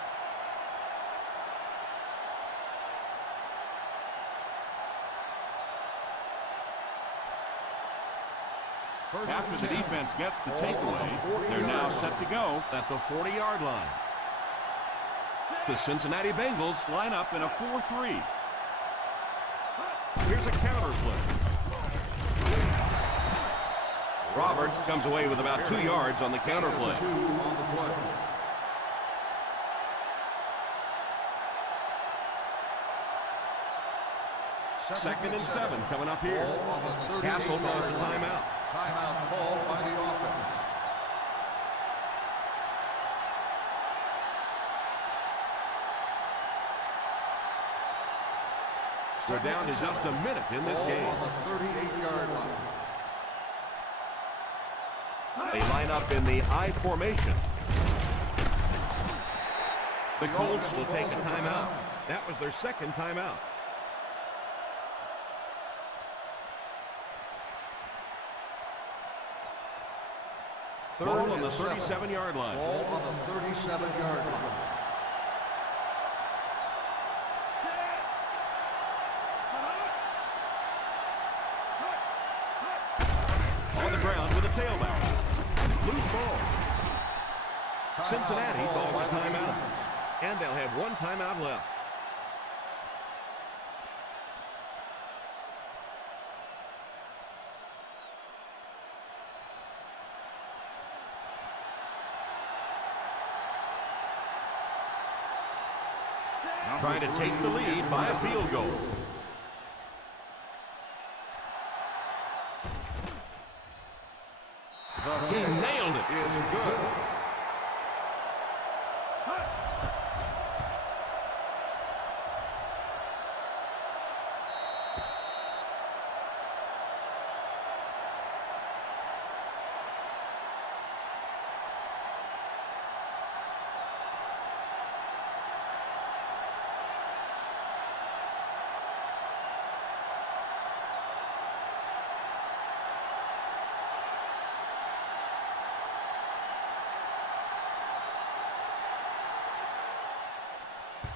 After the defense gets the takeaway, they're now set to go at the 40-yard line. The Cincinnati Bengals line up in a 4-3. Here's a counter play. Roberts comes away with about 2 yards on the counter play. Second and 7 coming up here. Castle calls a timeout. Timeout called by the offense. We're down to just a minute in this game. On the 38-yard line. They line up in the I formation. The Colts will take a timeout. That was their second timeout. Ball on the 37-yard line. Ball on the 37-yard line. On the ground with a tailback. Loose ball. Cincinnati calls a timeout. And they'll have one timeout left. Trying to take the lead by a field goal. He nailed it. Is good.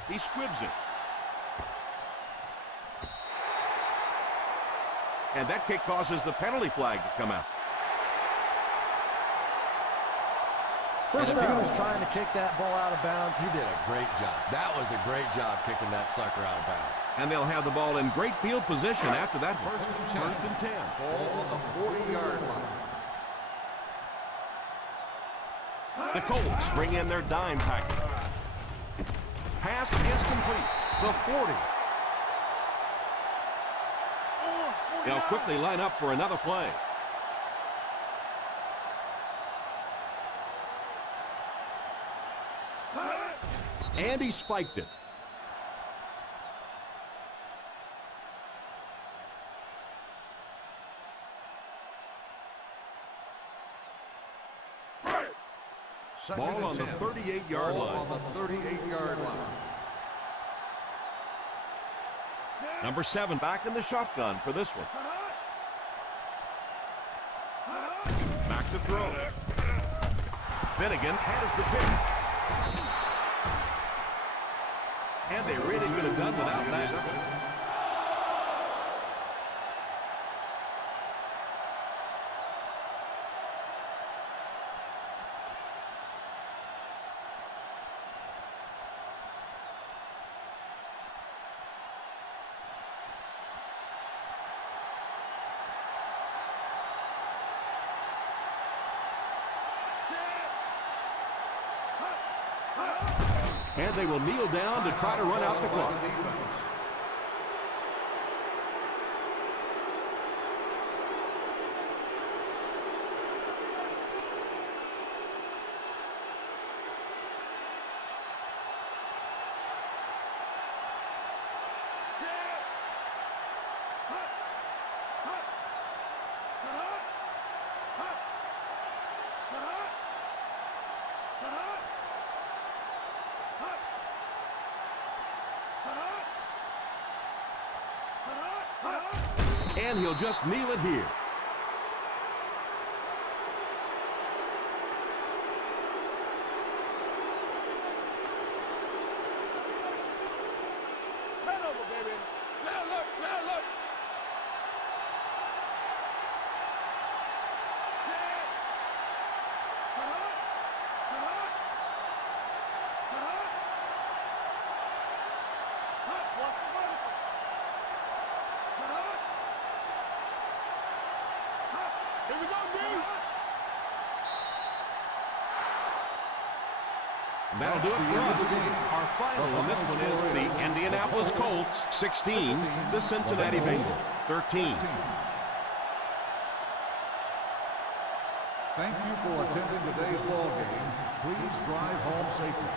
He squibs it. And that kick causes the penalty flag to come out. And if he was trying to kick that ball out of bounds, he did a great job. That was a great job kicking that sucker out of bounds. And they'll have the ball in great field position after that. First and 10. Ball on the 40-yard line. The Colts bring in their dime package. Pass is complete. The 40. They'll quickly line up for another play. And he spiked it. Ball on the 38-yard line. On the 38-yard line. Number 7 back in the shotgun for this one. Back to throw. Finnegan has the pick. And they really could have done without that. And they will kneel down to try to run out the clock. And he'll just kneel it here. Turnover, baby. Red alert, red alert. Here we go, D. That'll do it for us. Our final on this one is the Indianapolis Colts 16, the Cincinnati Bengals 13. Thank you for attending today's ball game. Please drive home safely.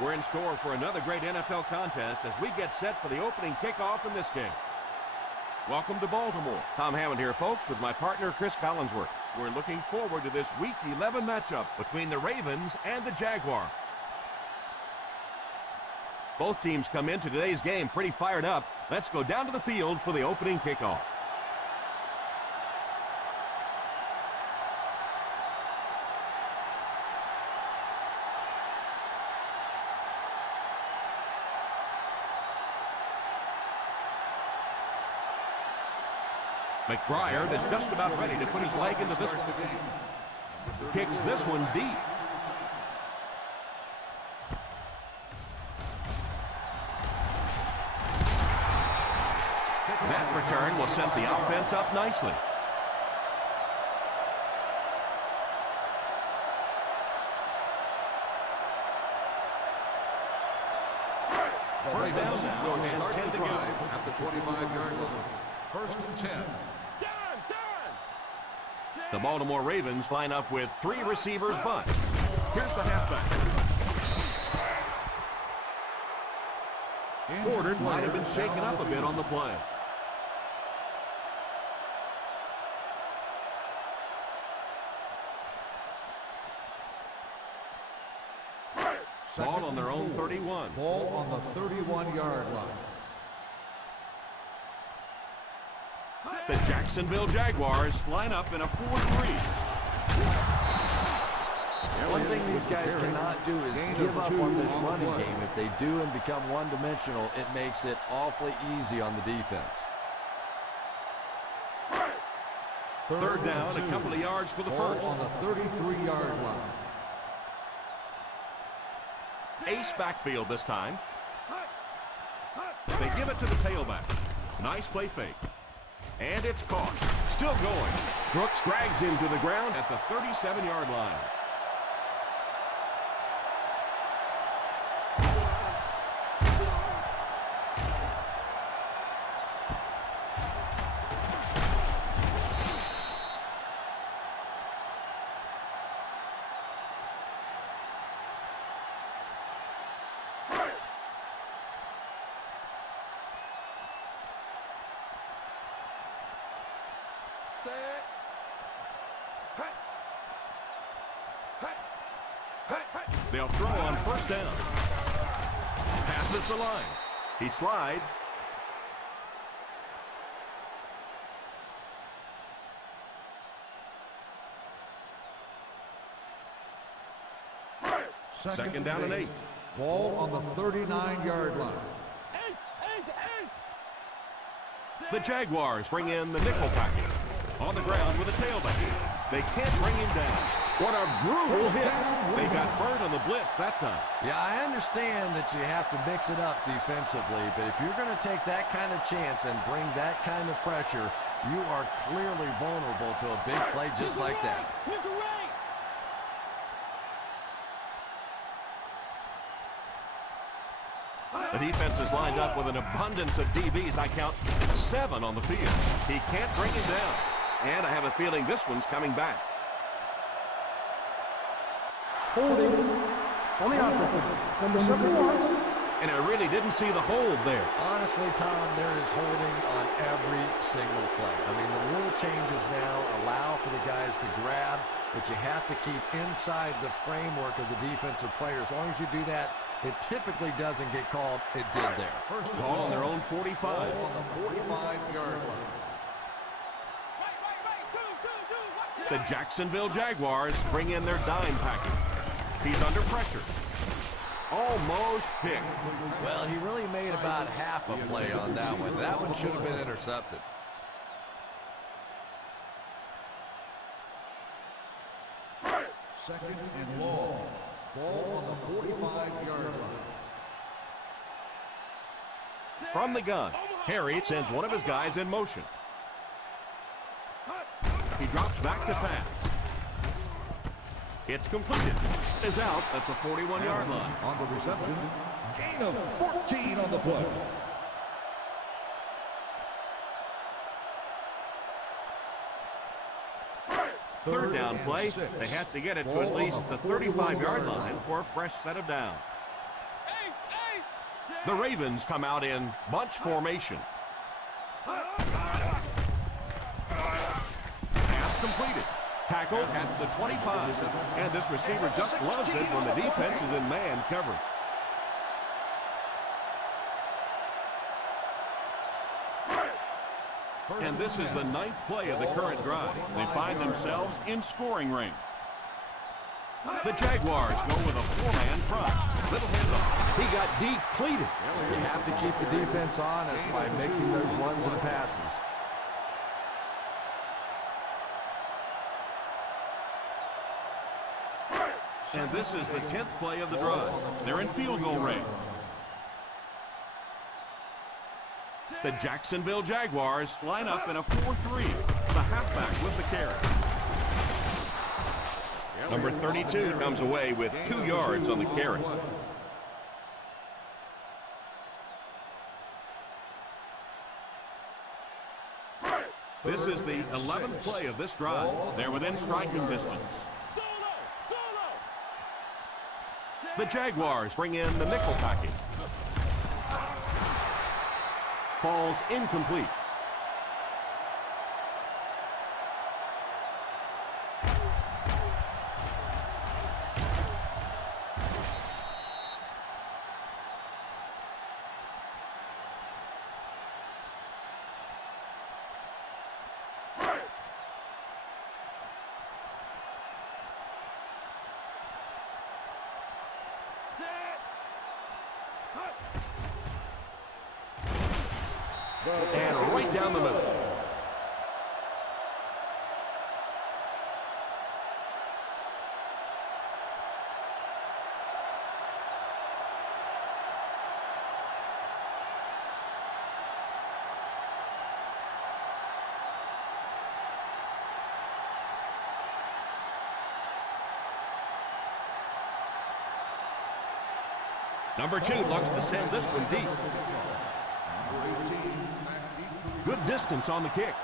We're in store for another great NFL contest as we get set for the opening kickoff in this game. Welcome to Baltimore. Tom Hammond here, folks, with my partner, Chris Collinsworth. We're looking forward to this Week 11 matchup between the Ravens and the Jaguars. Both teams come into today's game pretty fired up. Let's go down to the field for the opening kickoff. McBride is just about ready to put his leg into this one. Kicks this one deep. That return will set the offense up nicely. First down now, and 10 to go. At the 25-yard line. First and 10. The Baltimore Ravens line up with 3 receivers bunt. Here's the halfback. Gordon might have been shaken up a bit on the play. Ball on their own 31. Ball on the 31-yard line. The Jacksonville Jaguars line up in a 4-3. One thing these guys cannot do is give up on this running game. If they do and become one-dimensional, it makes it awfully easy on the defense. Third down, a couple of yards for the first. On the 33-yard line. Ace backfield this time. They give it to the tailback. Nice play fake. And it's caught. Still going. Brooks drags him to the ground at the 37-yard line. They'll throw on first down. Passes the line. He slides. Second down and 8. Ball on the 39-yard line. The Jaguars bring in the nickel package. On the ground with a tailback. They can't bring him down. What a brutal hit. They got burned on the blitz that time. Yeah, I understand that you have to mix it up defensively, but if you're going to take that kind of chance and bring that kind of pressure, you are clearly vulnerable to a big play just like that. The defense is lined up with an abundance of DBs. I count 7 on the field. He can't bring him down. And I have a feeling this one's coming back. Holding on the offense, number 71. And I really didn't see the hold there. Honestly, Tom, there is holding on every single play. I mean, the rule changes now allow for the guys to grab, but you have to keep inside the framework of the defensive player. As long as you do that, it typically doesn't get called. It did there. First Ball on their own 45. Ball on the 45-yard line. The Jacksonville Jaguars bring in their dime package. He's under pressure. Almost picked. Well, he really made about half a play on that one. That one should have been intercepted. Second and long. Ball on the 45-yard line. From the gun, Harry sends one of his guys in motion. He drops back to pass. It's completed. Is out at the 41-yard line. On the reception, gain of 14 on the play. Third down play. They have to get it to at least the 35-yard line for a fresh set of downs. The Ravens come out in bunch formation. Pass completed. Tackled at the 25. And this receiver just loves it when the defense is in man coverage. And this is the 9th play of the current drive. They find themselves in scoring range. The Jaguars go with a 4-man front. Little handoff. He got depleted. You have to keep the defense honest by mixing those runs and passes. And this is the 10th play of the drive. They're in field goal range. The Jacksonville Jaguars line up in a 4-3. The halfback with the carry. Number 32 comes away with 2 yards on the carry. This is the 11th play of this drive. They're within striking distance. The Jaguars bring in the nickel package. Falls incomplete. And right down the middle. Number 2 looks to send this one deep. Good distance on the kick.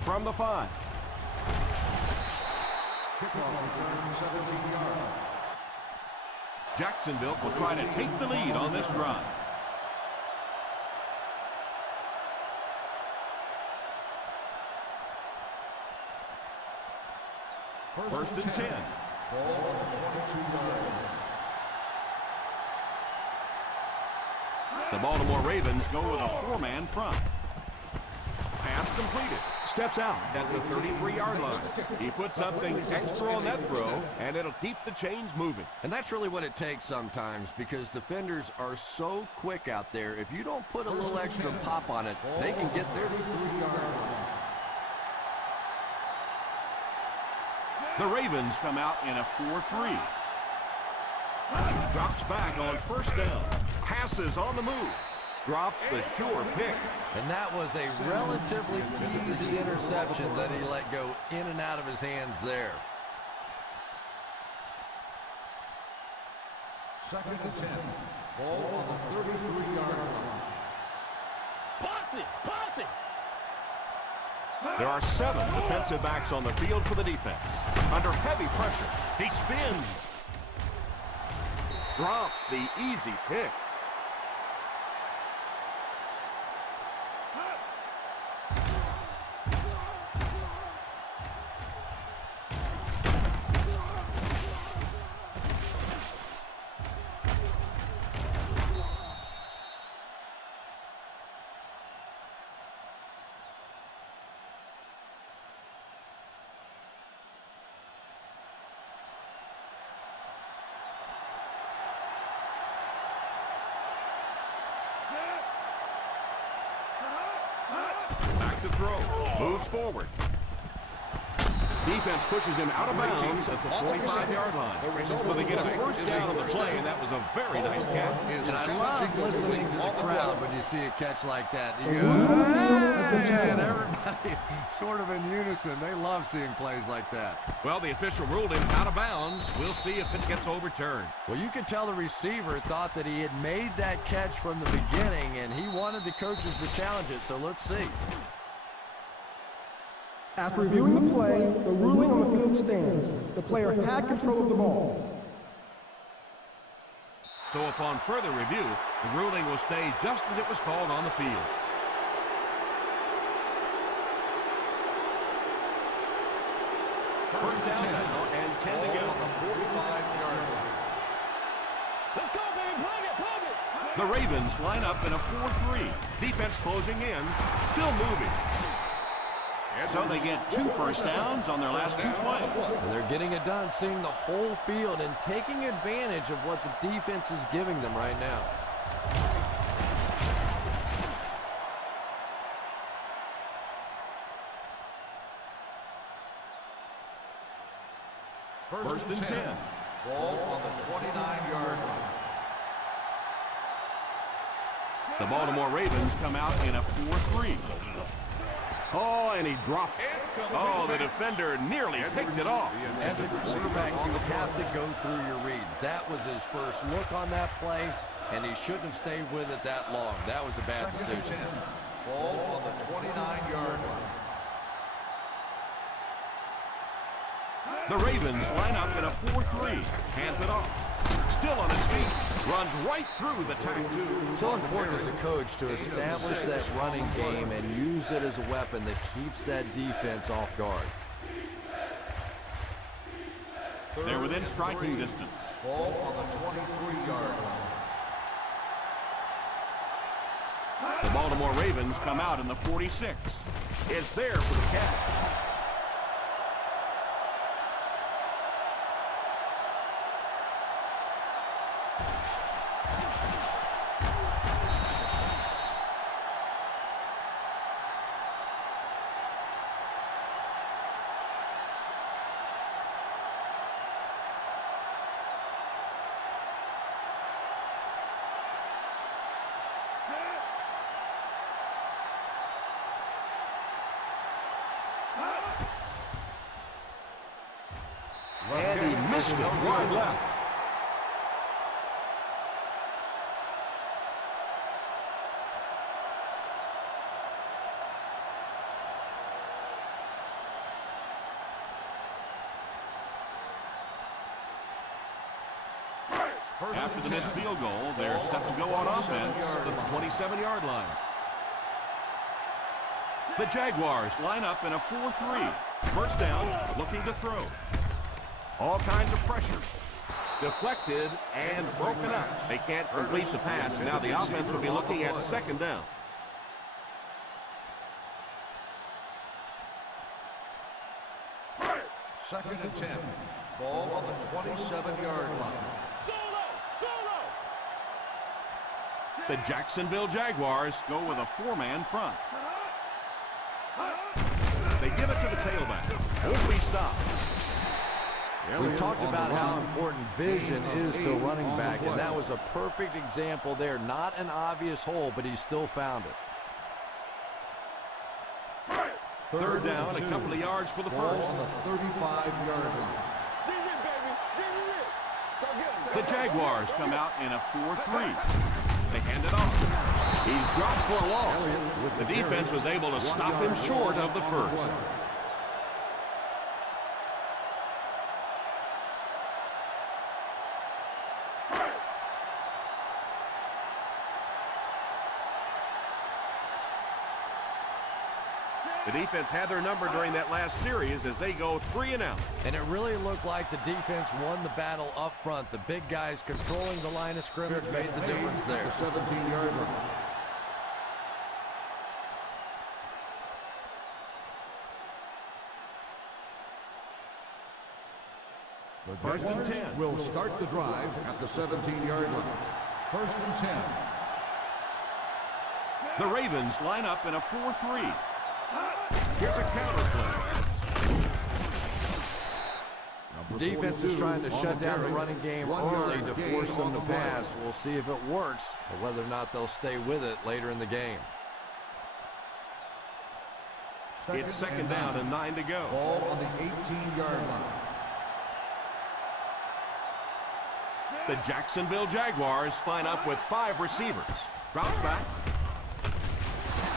From the 5. Kickoff return 17 yards. Jacksonville will try to take the lead on this drive. First and 10. Ball on the 22-yard line. The Baltimore Ravens go with a 4-man front. Pass completed. Steps out at the 33-yard line. He puts something extra on that throw, and it'll keep the chains moving. And that's really what it takes sometimes, because defenders are so quick out there. If you don't put a little extra pop on it, they can get there. 33-yard line. The Ravens come out in a 4-3. Drops back on first down. Passes on the move. Drops the sure pick. And that was a relatively easy interception that he let go in and out of his hands there. Second and 10. Ball on the 33-yard line. Posse! There are 7 defensive backs on the field for the defense. Under heavy pressure, he spins. Drops the easy pick. Back to throw. Moves forward. Defense pushes him out of bounds at the 45-yard line. So they get a first down on the play, and that was a very nice catch. And I love listening to the crowd when you see a catch like that. You go, and everybody sort of in unison. They love seeing plays like that. Well, the official ruled him out of bounds. We'll see if it gets overturned. Well, you could tell the receiver thought that he had made that catch from the beginning, and he wanted the coaches to challenge it, so let's see. After reviewing the play, the ruling on the field stands. The player had control of the ball. So upon further review, the ruling will stay just as it was called on the field. First down now and 10 to go. On the 45-yard line. Let's go, baby. Plug it. The Ravens line up in a 4-3. Defense closing in, still moving. So they get 2 first downs on their last 2 plays. And they're getting it done, seeing the whole field and taking advantage of what the defense is giving them right now. First and 10. Ball on the 29-yard line. The Baltimore Ravens come out in a 4-3. Oh, and he dropped it. Oh, the defender nearly picked it off. As a quarterback, you have to go through your reads. That was his first look on that play, and he shouldn't have stayed with it that long. That was a bad Second and decision. 10. Ball on the 29-yard line. The Ravens line up in a 4-3. Hands it off. Still on his feet. Runs right through the tackle. So important as a coach to establish that running game and use it as a weapon that keeps that defense off guard. They're within striking distance. Ball on the 23-yard line. The Baltimore Ravens come out in the 46. It's there for the catch. And he missed it wide left. After the missed field goal, they're set to go on offense at the 27-yard line. The Jaguars line up in a 4-3. First down, looking to throw. All kinds of pressure. Deflected and broken up. They can't complete the pass, and now the offense will be looking at second down. Second and 10. Ball on the 27-yard line. The Jacksonville Jaguars go with a 4-man front. They give it to the tailback. Won't be stopped. We've talked about how important vision is to a running back, and that was a perfect example there. Not an obvious hole, but he still found it. Third down, a couple of yards for the first. On the 35-yard line. The Jaguars come out in a 4-3. They hand it off. He's dropped for a loss. The defense was able to stop him short of the first. The defense had their number during that last series as they go 3 and out. And it really looked like the defense won the battle up front. The big guys controlling the line of scrimmage made the difference there. 17-yard line. First and 10. Will start the drive at the 17-yard line. First and 10. The Ravens line up in a 4-3. Here's a counter play. The defense is trying to shut down the running game early to force them to pass. We'll see if it works, or whether or not they'll stay with it later in the game. It's second down and 9 to go. Ball on the 18-yard line. The Jacksonville Jaguars line up with 5 receivers. Routes back.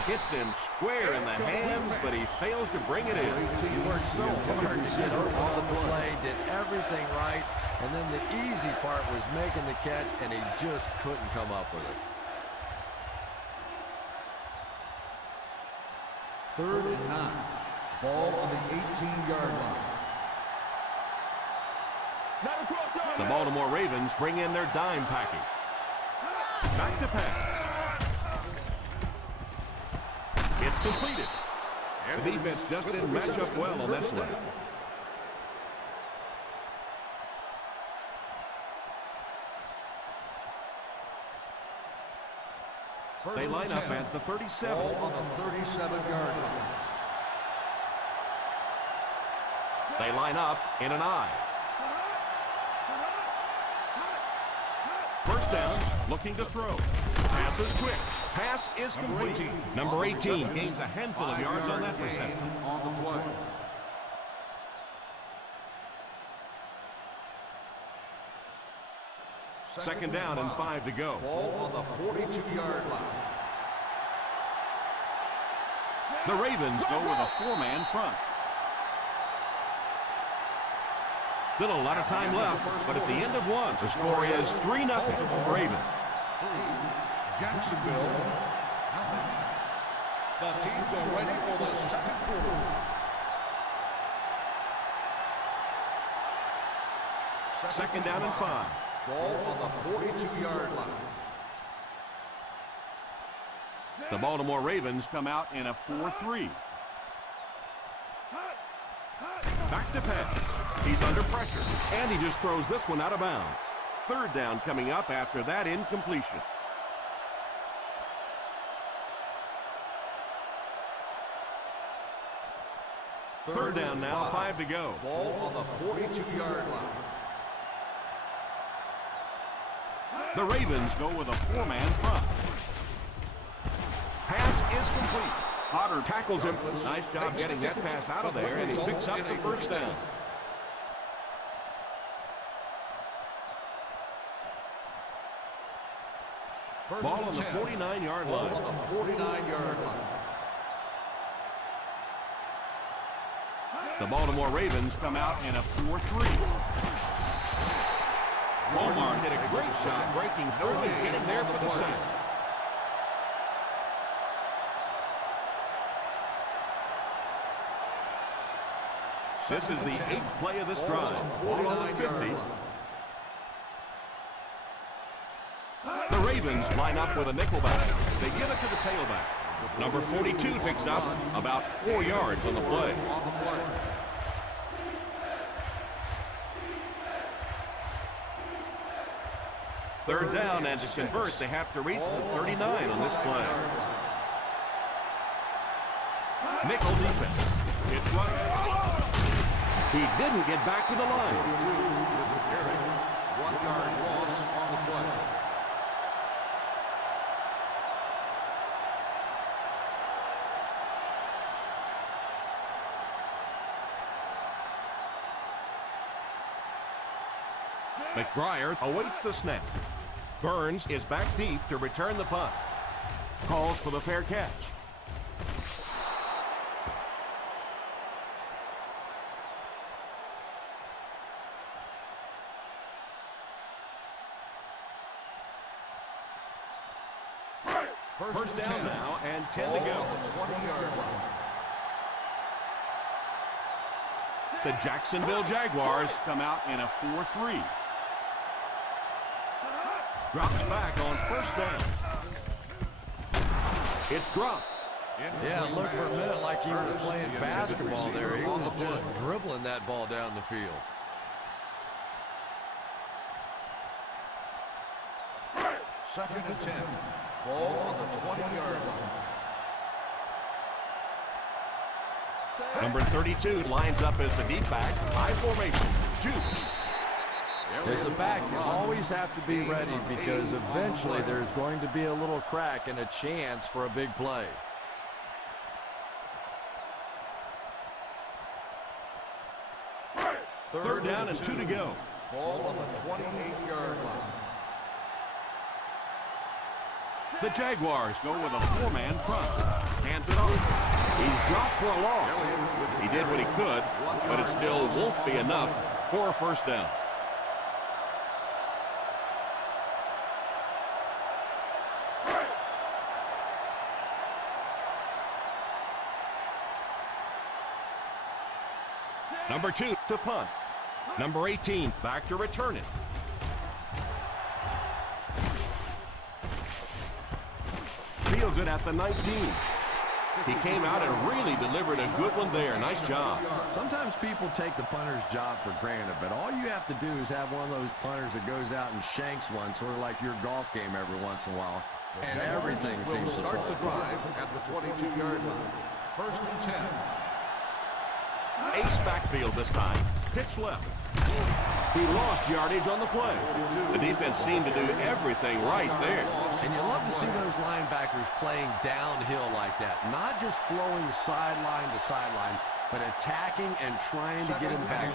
Hits him square in the hands, but he fails to bring it in. He worked so hard to get over on the play, did everything right, and then the easy part was making the catch, and he just couldn't come up with it. Third and 9. Ball on the 18-yard line. The Baltimore Ravens bring in their dime package. Back to pass. It's completed. The defense just didn't match up well on that play. They line up at the 37. Ball on the 37-yard line. They line up in an I. First down, looking to throw. Pass is quick. Pass is complete. Number 18 gains a handful of yards on that reception. On the play. Second down and 5 to go. Ball on the 42-yard line. The Ravens go with a 4-man front. Still a lot of time left, but at the end of one, the score is 3-0 Ravens. Jacksonville. The teams are ready for the second quarter. Second down and 5. Ball on the 42-yard line. The Baltimore Ravens come out in a 4-3. Back to pass. He's under pressure, and he just throws this one out of bounds. Third down coming up after that incompletion. Third down now, 5 to go. Ball on the 42-yard line. The Ravens go with a 4-man front. Pass is complete. Potter tackles him. Nice job getting that pass out of there, and he picks up the first down. Ball on the 49-yard line. Ball on the 49-yard line. The Baltimore Ravens come out in a 4-3. Omar did a great job breaking through and getting there for the sack. This is the 8th play of this drive. Ball on the 50. The Ravens line up with a nickelback. They give it to the tailback. Number 42 picks up about 4 yards on the play. Third down, and to convert, they have to reach the 39 on this play. Nickel defense. It's right. He didn't get back to the line. 1 yard loss on the play. McBriar awaits the snap. Burns is back deep to return the punt. Calls for the fair catch. First down now, and 10 to go. On the 20-yard line. The Jacksonville Jaguars come out in a 4-3. Drops back on first down. It's dropped. Yeah, it looked for a minute like he was playing basketball there. He was just dribbling that ball down the field. Second and 10. Ball on the 20-yard line. Number 32 lines up as the deep back. High formation. Juice. As a back, you always have to be ready because eventually there's going to be a little crack and a chance for a big play. Third down and 2 to go. Ball on the 28-yard line. The Jaguars go with a 4-man front. Hands it off. He's dropped for a loss. He did what he could, but it still won't be enough for a first down. Number 2 to punt. Number 18 back to return it. Fields it at the 19. He came out and really delivered a good one there. Nice job. Sometimes people take the punter's job for granted, but all you have to do is have one of those punters that goes out and shanks one, sort of like your golf game every once in a while, and everything seems to fall. Start the drive at the 22-yard line. First and 10. Ace backfield this time. Pitch left. He lost yardage on the play. The defense seemed to do everything right there. And you love to see those linebackers playing downhill like that. Not just flowing sideline to sideline, but attacking and trying to get him back.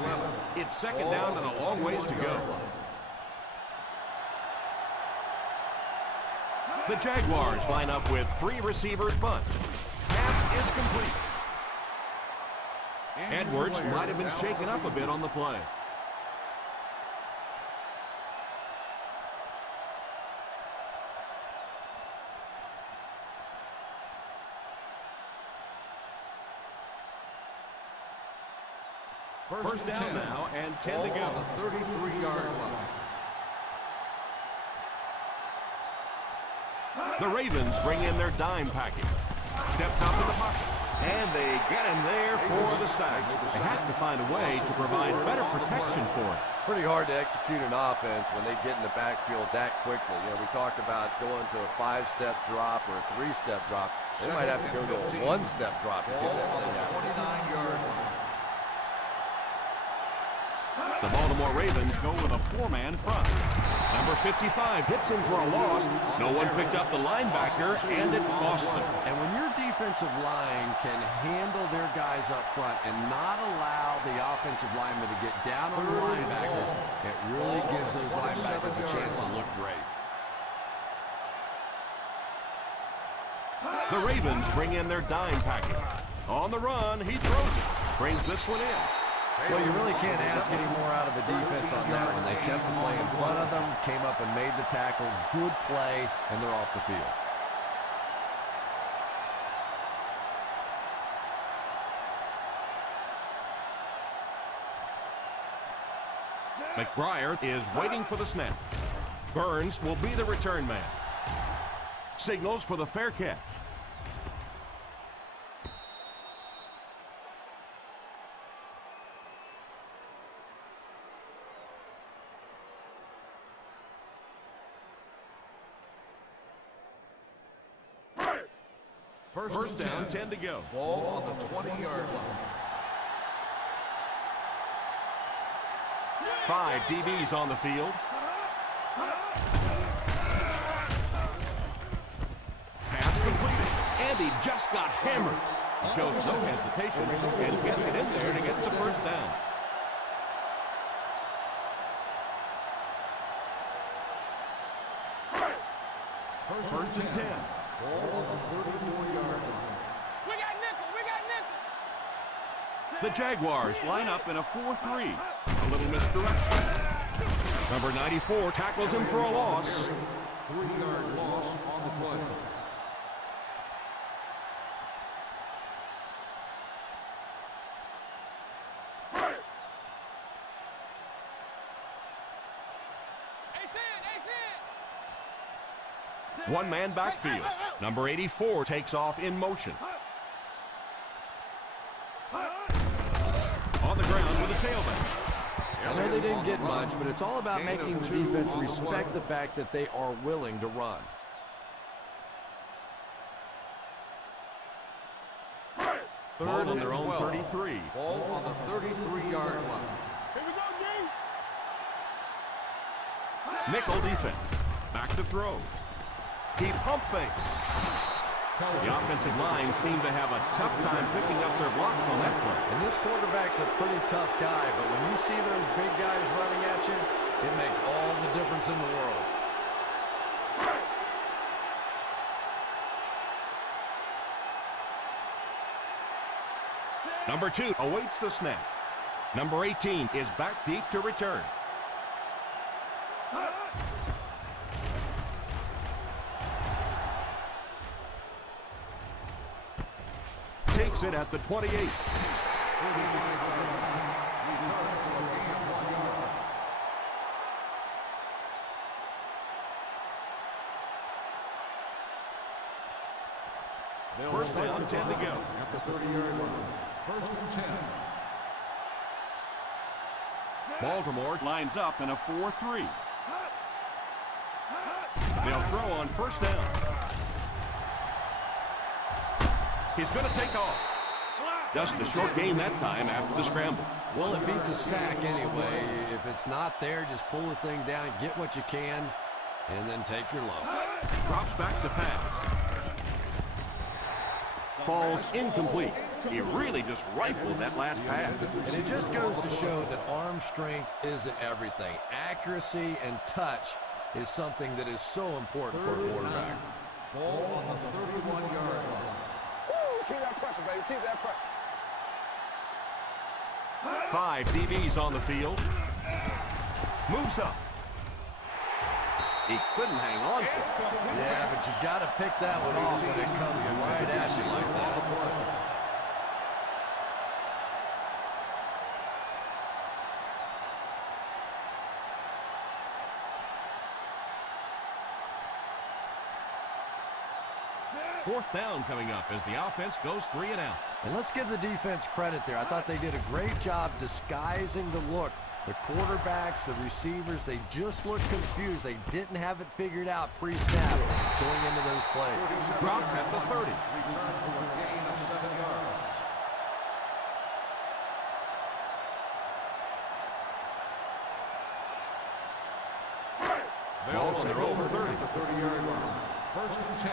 It's second down and a long ways to go. The Jaguars line up with 3 receivers bunch. Pass is complete. Edwards might have been shaken up a bit on the play. First down now, and 10 to go. On the 33-yard line. The Ravens bring in their dime package. Steps out to the pocket. And they get him there for the sack. They have to find a way to provide better protection for him. Pretty hard to execute an offense when they get in the backfield that quickly. You know, we talked about going to a 5-step drop or a 3-step drop. They might have to go to a 1-step drop to get that thing out. 29-yard line. The Baltimore Ravens go with a 4-man front. Number 55 hits him for a loss. No one picked up the linebacker, and it cost them. And when your defensive line can handle their guys up front and not allow the offensive linemen to get down on the linebackers, it really gives those linebackers a chance to look great. The Ravens bring in their dime package. On the run, he throws it. Brings this one in. Well, you really can't ask any more out of a defense on that one. They kept the play in front of them, came up and made the tackle. Good play, and they're off the field. McBriar is waiting for the snap. Burns will be the return man. Signals for the fair catch. First down, 10 to go. Ball on the 20-yard line. 5 DBs on the field. Pass completed, and he just got hammered. He shows no hesitation and gets it in there to get the first down. First and 10. Ball on the 34-yard line. We got nickel. We got nickel. The Jaguars line up in a 4-3. A little misdirection. Number 94 tackles him for a loss. 3-yard loss on the play. One-man backfield. Number 84 takes off in motion. On the ground with a tailback. I know they didn't get much, but it's all about making the defense respect the fact that they are willing to run. Third on their own 33. Ball on the 33-yard line. Here we go, G. Nickel defense. Back to throw. He pump fakes. The offensive line seemed to have a tough time picking up their blocks on that play. And this quarterback's a pretty tough guy, but when you see those big guys running at you, it makes all the difference in the world. Number 2 awaits the snap. Number 18 is back deep to return. Takes it at the 28. First down, 10 to go. At the 30-yard line. First and 10. Baltimore lines up in a 4-3. They'll throw on first down. He's going to take off. Just a short gain that time after the scramble. Well, it beats a sack anyway. If it's not there, just pull the thing down, get what you can, and then take your lumps. Drops back to pass. Falls incomplete. He really just rifled that last pass. And it just goes to show that arm strength isn't everything. Accuracy and touch is something that is so important for a quarterback. Ball on the 31-yard line. Keep that pressure, baby. Keep that pressure. 5 DBs on the field. Moves up. He couldn't hang on to it. Yeah, but you got to pick that one off when it comes right at you like that. Fourth down coming up as the offense goes 3 and out. And let's give the defense credit there. I thought they did a great job disguising the look. The quarterbacks, the receivers, they just looked confused. They didn't have it figured out pre-snap going into those plays. Dropped at the 30. Return for a gain of 7 yards. Ball on their own 30. At the 30-yard line. First and 10.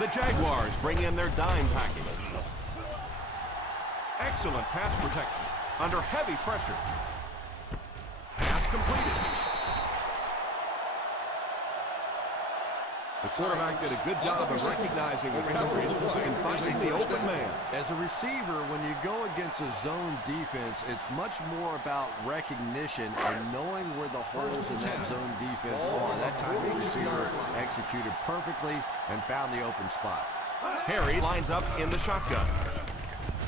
The Jaguars bring in their dime package. Excellent pass protection under heavy pressure. Pass completed. The quarterback did a good job of recognizing the coverage and finding the open man. As a receiver, when you go against a zone defense, it's much more about recognition and knowing where the holes in that zone defense are. That time the receiver executed perfectly and found the open spot. Harry lines up in the shotgun.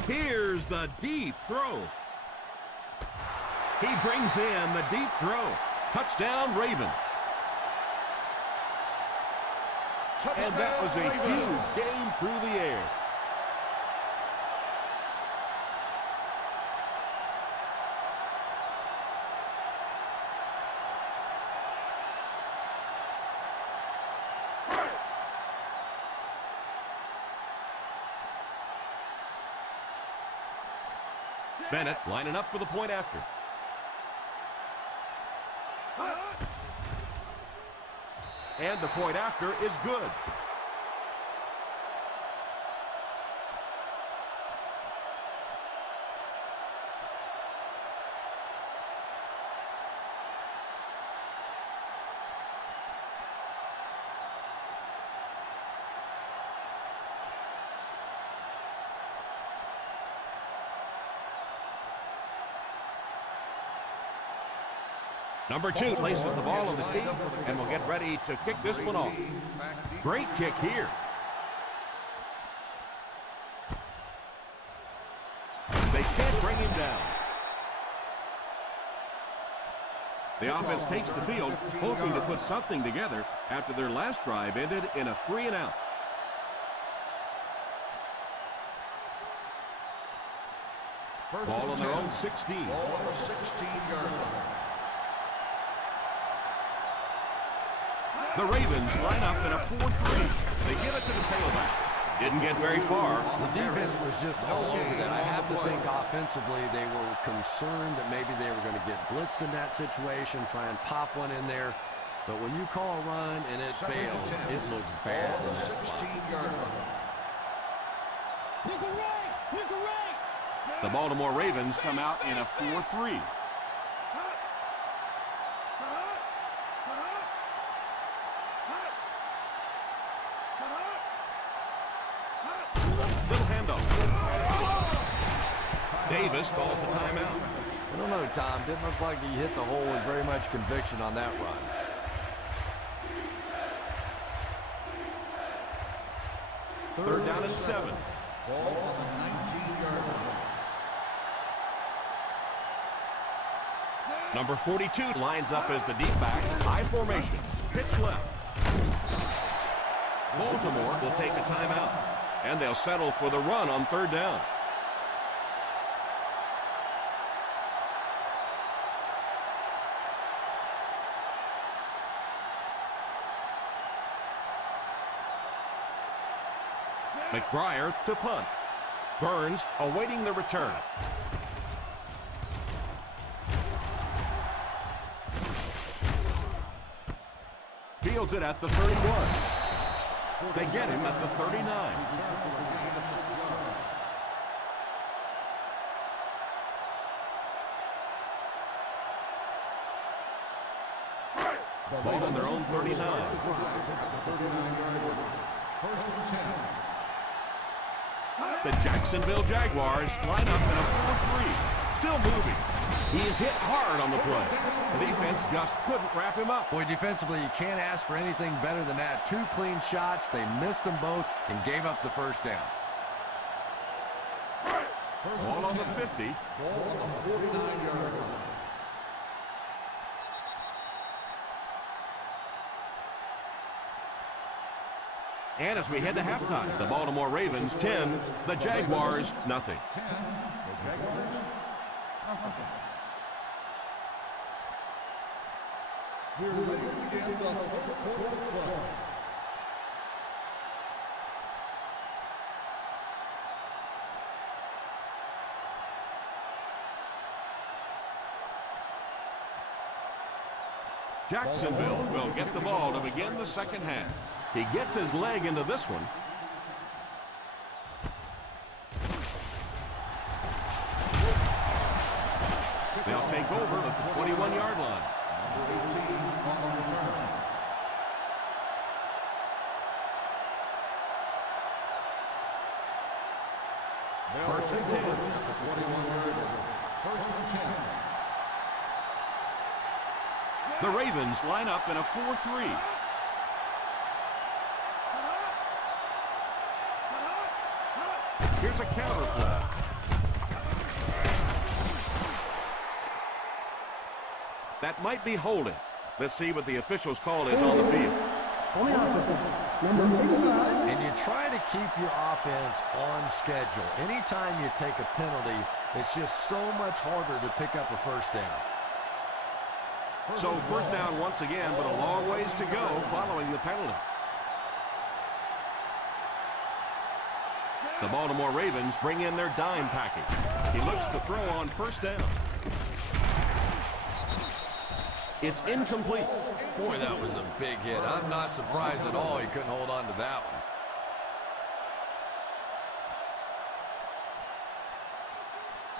Here's the deep throw. He brings in the deep throw. Touchdown, Ravens. And that was a huge gain through the air. Bennett lining up for the point after. And the point after is good. Number 2 places the ball on the tee and will get ready to kick this one off. Great kick here. They can't bring him down. The offense takes the field, hoping to put something together after their last drive ended in a 3-and-out. Ball on their own 16. Ball on the 16-yard line. The Ravens line up in a 4-3. They give it to the tailback. Didn't get very far. The defense was just all over that. I have to think offensively they were concerned that maybe they were going to get blitz in that situation, try and pop one in there. But when you call a run and it fails, it looks bad in that spot. 16-yard line. The Baltimore Ravens come out in a 4-3. Little handoff. Davis calls a timeout. I don't know, Tom. Didn't look like he hit the hole with very much conviction on that run. Third down and 7. Ball on the 19-yard line. Number 42 lines up as the deep back. High formation. Pitch left. Baltimore will take a timeout. And they'll settle for the run on third down. McBriar to punt. Burns awaiting the return. Fields it at the 31. They get him at the 39. Ball on their own 39. First and 10. The Jacksonville Jaguars line up in a 4-3. Still moving. He is hit hard on the play. The defense just couldn't wrap him up. Boy, defensively, you can't ask for anything better than that. 2 clean shots. They missed them both and gave up the first down. Ball on the 50. Ball on the 49-yard line. And as we head to halftime, the Baltimore Ravens 10, the Jaguars nothing. 10. The Jaguars. Nothing. We're ready to begin the fourth quarter of play. Jacksonville will get the ball to begin the second half. He gets his leg into this one. They'll take over at the 21-yard line. First and 10 at the 21-yard line. First and 10. The Ravens line up in a 4-3. Here's a counter play. That might be holding. Let's see what the official's call is on the field. On the offense, number 85. And you try to keep your offense on schedule. Anytime you take a penalty, it's just so much harder to pick up a first down. So first down once again, but a long ways to go following the penalty. The Baltimore Ravens bring in their dime package. He looks to throw on first down. It's incomplete. Boy, that was a big hit. I'm not surprised at all he couldn't hold on to that one.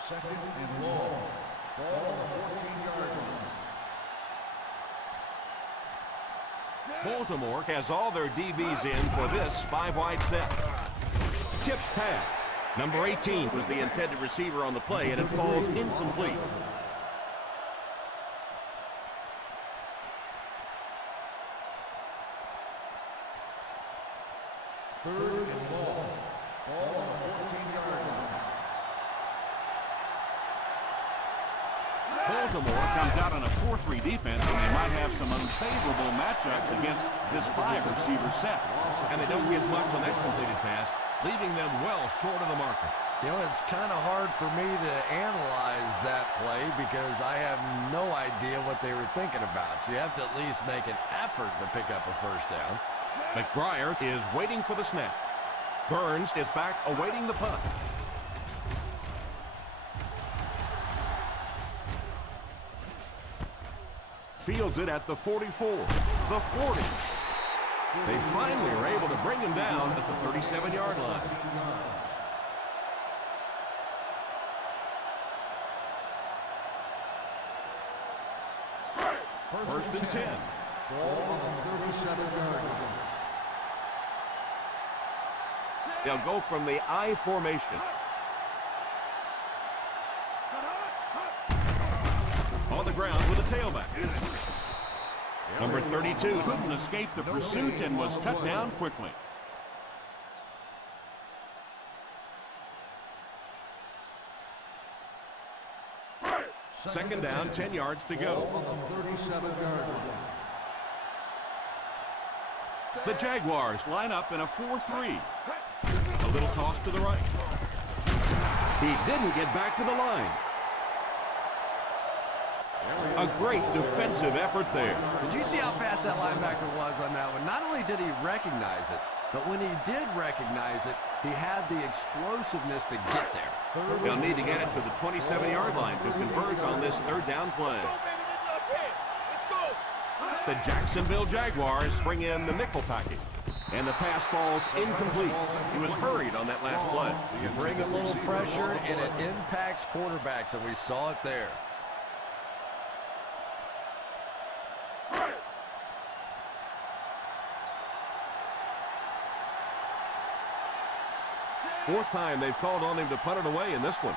Second and long. Ball on the 14-yard line. Baltimore has all their DBs in for this 5-wide set. Tip pass. Number 18 was the intended receiver on the play, and it falls incomplete. Third and long. Ball on the 14-yard line. Baltimore comes out on a 4-3 defense, and they might have some unfavorable matchups against this 5-receiver set. And they don't get much on that completed pass, leaving them well short of the marker. You know, it's kind of hard for me to analyze that play because I have no idea what they were thinking about. You have to at least make an effort to pick up a first down. McBriar is waiting for the snap. Burns is back awaiting the punt. Fields it at the 44, the 40. They finally were able to bring him down at the 37-yard line. First and 10. Ball on the 37-yard line. They'll go from the I formation. On the ground with a tailback. Number 32 couldn't escape the pursuit and was cut down quickly. Second down, 10 yards to go. On the 37-yard line. The Jaguars line up in a 4-3. A little toss to the right. He didn't get back to the line. A great defensive effort there. Did you see how fast that linebacker was on that one? Not only did he recognize it, but when he did recognize it, he had the explosiveness to get there. They'll need to get it to the 27-yard line to convert on this third down play. The Jacksonville Jaguars bring in the nickel package. And the pass falls incomplete. He was hurried on that last play. You bring a little pressure, and it impacts quarterbacks, and we saw it there. Fourth time they've called on him to punt it away in this one.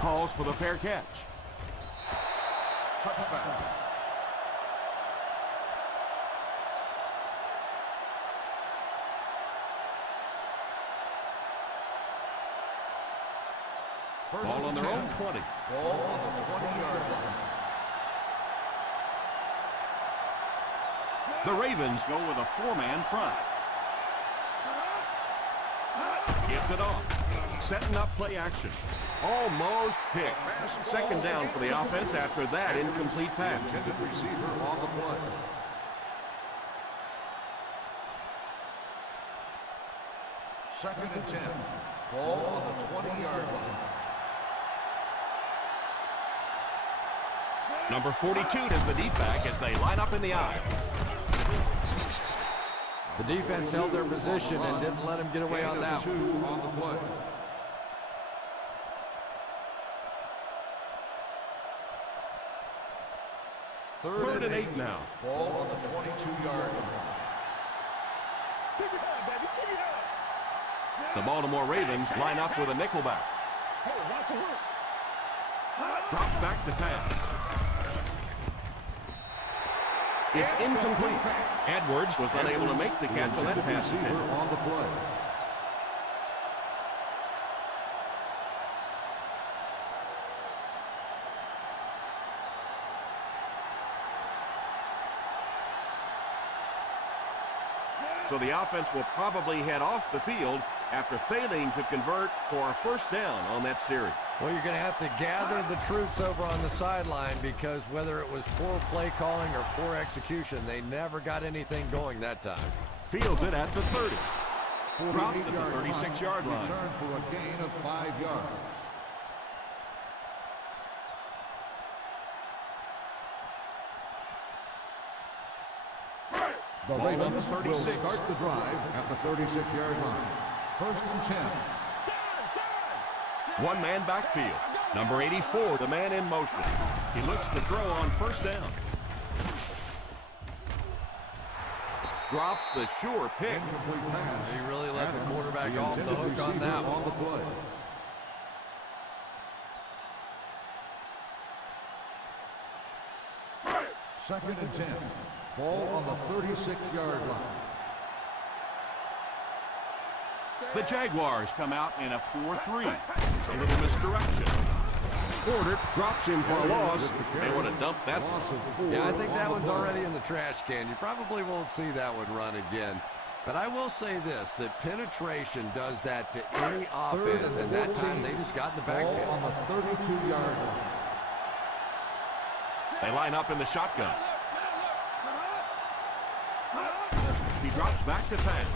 Calls for the fair catch. Touchback. Ball on their own 20. Ball on the 20-yard line. The Ravens go with a four-man front. Gets it off. Setting up play action. Almost picked. Second down for the offense after that incomplete pass. Intended receiver on the play. Second and 10. Ball on the 20-yard line. Number 42 does the deep back as they line up in the eye. The defense held their position and didn't let him get away on that one. 2 on the play. Third and 8 now. Ball on the 22-yard line. Keep it up, baby. Keep it up. The Baltimore Ravens line up with a nickelback. Hey, watch your work. Drops back to pass. It's incomplete. Edwards was unable to make the catch on that pass attempt. On the play. So the offense will probably head off the field after failing to convert for a first down on that series. Well, you're going to have to gather the troops over on the sideline because whether it was poor play calling or poor execution, they never got anything going that time. Fields it at the 30. Dropped at the 36-yard line. Return for a gain of 5 yards. The Ravens will start the drive at the 36-yard line. First and 10. One-man backfield. Number 84, the man in motion. He looks to throw on first down. Drops the sure pick. Incomplete pass. He really let the quarterback off the hook on that one. On the play. Second and 10. Ball on the 36-yard line. The Jaguars come out in a 4-3. A little misdirection. Porter drops him for a loss. They want to dump that. Loss of 4. Yeah, I think that one's already in the trash can. You probably won't see that one run again. But I will say this, that penetration does that to any offense, and that time they just got in the backfield. Ball on the 32-yard line. They line up in the shotgun. He drops back to pass.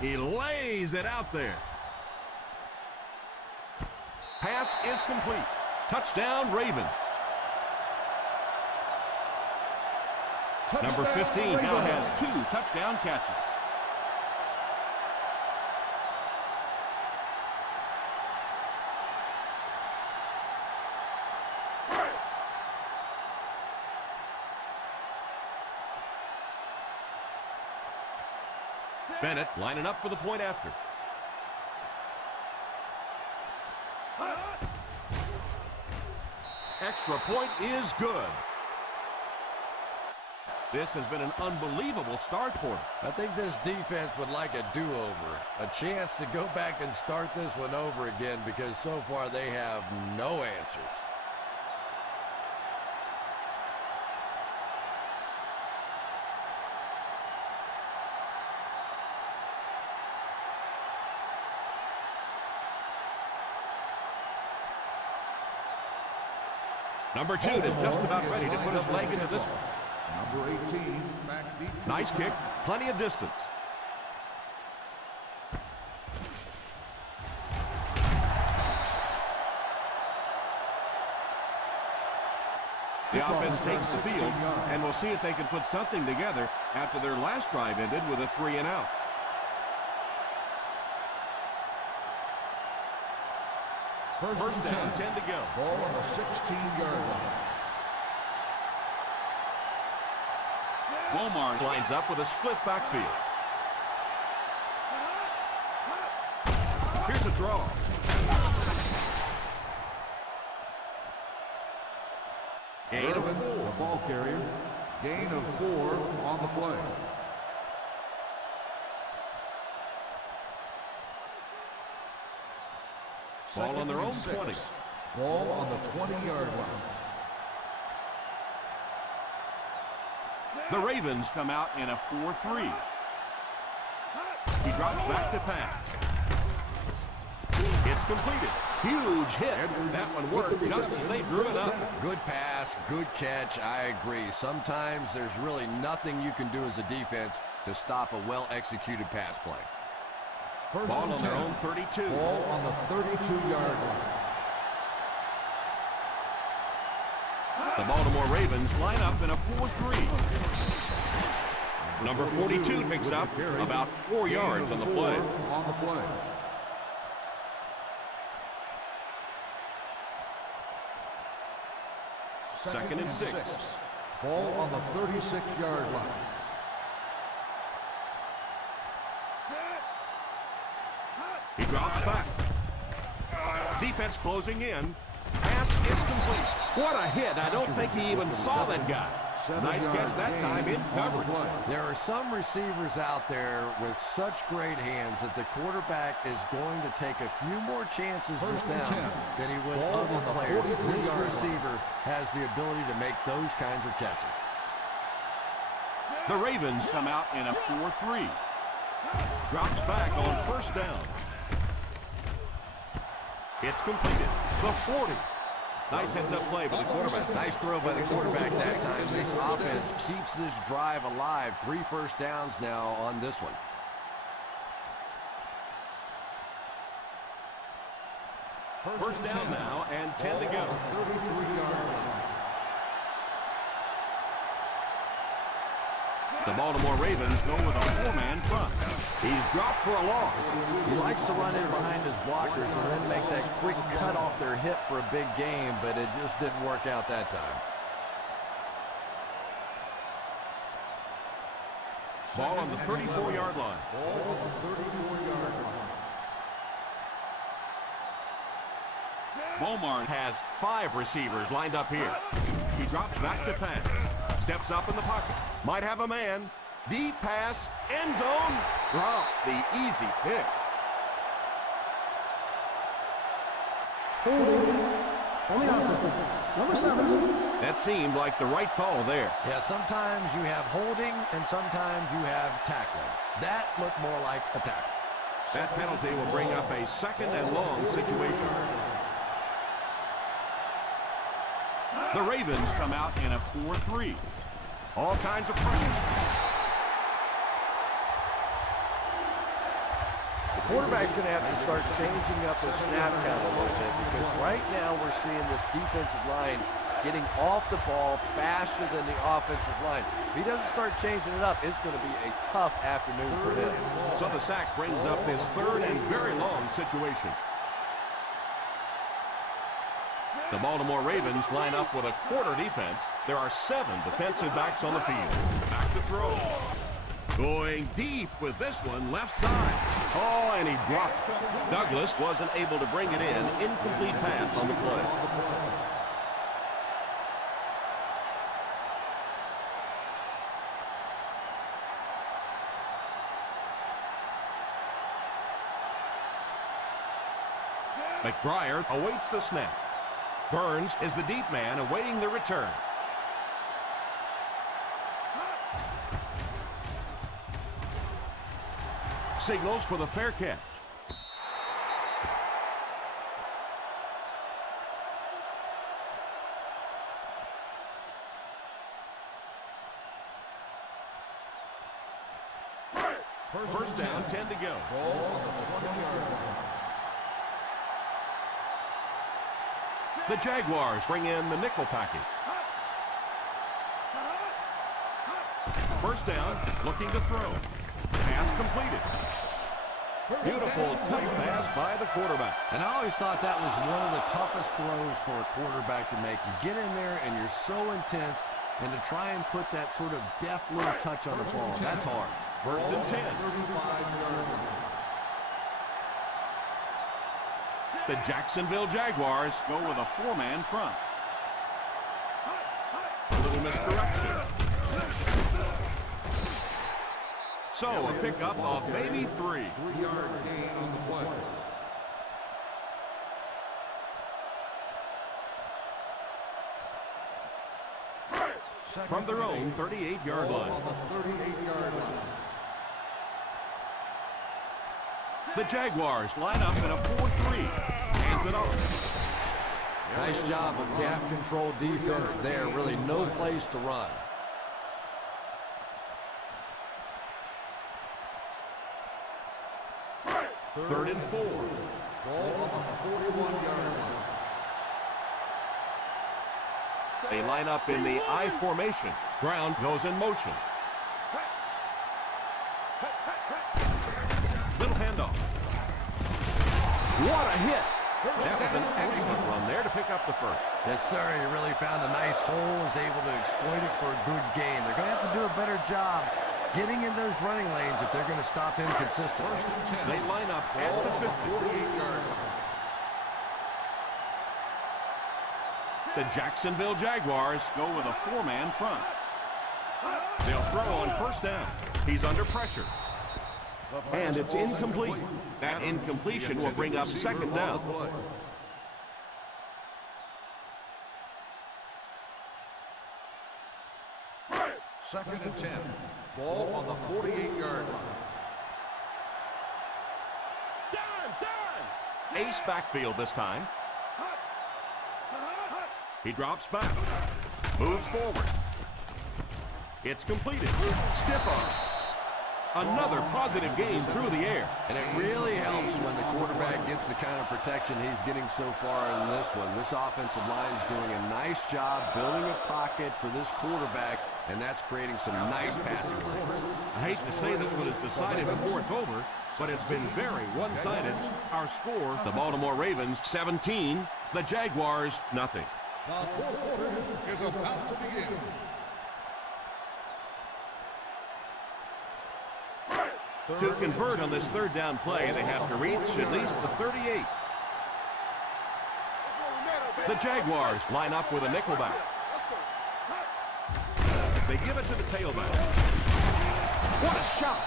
He lays it out there. Pass is complete. Touchdown, Ravens. Number 15 now has 2 touchdown catches. Bennett lining up for the point after. Extra point is good. This has been an unbelievable start for them. I think this defense would like a do-over, a chance to go back and start this one over again because so far they have no answers. Number 2 is just about ready to put his leg into this one. Number 18, back deep. Nice kick, plenty of distance. The offense takes the field, and we'll see if they can put something together after their last drive ended with a 3-and-out. First down, 10 to go. Ball on the 16-yard line. Walmart lines up with a split backfield. Here's a draw. Gain of 4. The ball carrier. Gain of 4 on the play. Ball on their own 20. Ball on the 20-yard line. The Ravens come out in a 4-3. He drops back to pass. It's completed. Huge hit. That one worked just as they drew it up. Good pass, good catch, I agree. Sometimes there's really nothing you can do as a defense to stop a well-executed pass play. Ball on their own 32. Ball on the 32-yard line. The Baltimore Ravens line up in a 4-3. Number 42 picks up about 4 yards on the play. On the play. Second and 6. Ball on the 36-yard line. He drops back. Defense closing in. Pass is complete. What a hit. I don't think he even saw that guy. Nice catch that time in coverage. There are some receivers out there with such great hands that the quarterback is going to take a few more chances with them than he would other players. This receiver has the ability to make those kinds of catches. The Ravens come out in a 4-3. Drops back on first down. It's completed. The 40. Nice heads-up play by the quarterback. Nice throw by the quarterback that time. This offense keeps this drive alive. 3 first downs now on this one. First down now and 10 to go. 33-yard line. The Baltimore Ravens go with a 4-man front. He's dropped for a loss. He likes to run in behind his blockers and then make that quick cut off their hip for a big game, but it just didn't work out that time. Ball on the 34-yard line. Ball on the 34-yard line. Beaumont has 5 receivers lined up here. He drops back to pass. Steps up in the pocket. Might have a man. Deep pass. End zone. Drops the easy pick. Holding on the offense. Number 7. That seemed like the right call there. Yeah, sometimes you have holding and sometimes you have tackling. That looked more like a tackle. That penalty will bring up a second and long situation. The Ravens come out in a 4-3. All kinds of pressure. The quarterback's going to have to start changing up the snap count a little bit because right now we're seeing this defensive line getting off the ball faster than the offensive line. If he doesn't start changing it up, it's going to be a tough afternoon for him. So the sack brings up this third and very long situation. The Baltimore Ravens line up with a quarter defense. There are 7 defensive backs on the field. Back to throw. Going deep with this one, left side. Oh, and he dropped it. Douglas wasn't able to bring it in. Incomplete pass on the play. McBriar awaits the snap. Burns is the deep man awaiting the return. Signals for the fair catch. First down, 10 to go. Ball on the 20-yard line. The Jaguars bring in the nickel package. First down, looking to throw. Pass completed. Beautiful touch pass by the quarterback. And I always thought that was one of the toughest throws for a quarterback to make. You get in there and you're so intense, and to try and put that sort of deft little touch on the ball, that's hard. First and 10. 35-yard line. The Jacksonville Jaguars go with a 4-man front. A little misdirection. So a pickup of maybe 3. 3-yard gain on the play. From their own 38-yard Ball line. on the 38-yard line. The Jaguars line up in a 4-3. Hands it off. Nice job of gap control defense there. Really no place to run. Third and 4. Ball on the 41-yard line. They line up in the I formation. Brown goes in motion. Little handoff. What a hit. That was an excellent run there to pick up the first. Yes, sir. He really found a nice hole, was able to exploit it for a good gain. They're going to have to do a better job getting in those running lanes if they're going to stop him consistently. They line up at the 48-yard line. The Jacksonville Jaguars go with a 4-man front. They'll throw on first down. He's under pressure. And it's incomplete. That incompletion will bring up second down. Second and 10. Ball on the 48-yard line. Ace backfield this time. He drops back. Moves forward. It's completed. Stiff arm. Another positive gain through the air. And it really helps when the quarterback gets the kind of protection he's getting so far in this one. This offensive line is doing a nice job building a pocket for this quarterback, and that's creating some nice passing lanes. I hate to say this one is decided before it's over, but it's been very one-sided. Our score, the Baltimore Ravens 17, the Jaguars nothing. The fourth quarter is about to begin. To convert on this third down play, they have to reach at least the 38. The Jaguars line up with a nickelback. They give it to the tailback. What a shot!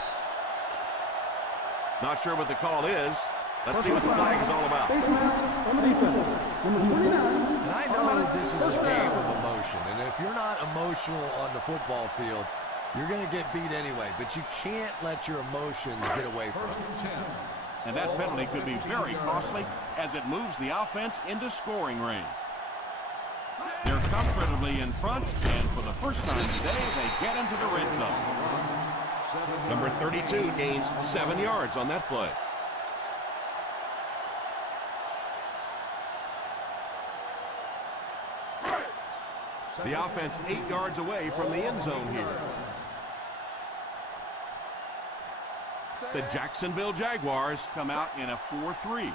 Not sure what the call is. Let's see what the flag is all about. Face mask on the defense. Number 29. And I know that this is a game of emotion, and if you're not emotional on the football field, you're going to get beat anyway, but you can't let your emotions get away from you. And that penalty could be very costly as it moves the offense into scoring range. They're comfortably in front, and for the first time today, they get into the red zone. Number 32 gains 7 yards on that play. The offense 8 yards away from the end zone here. The Jacksonville Jaguars come out in a 4-3.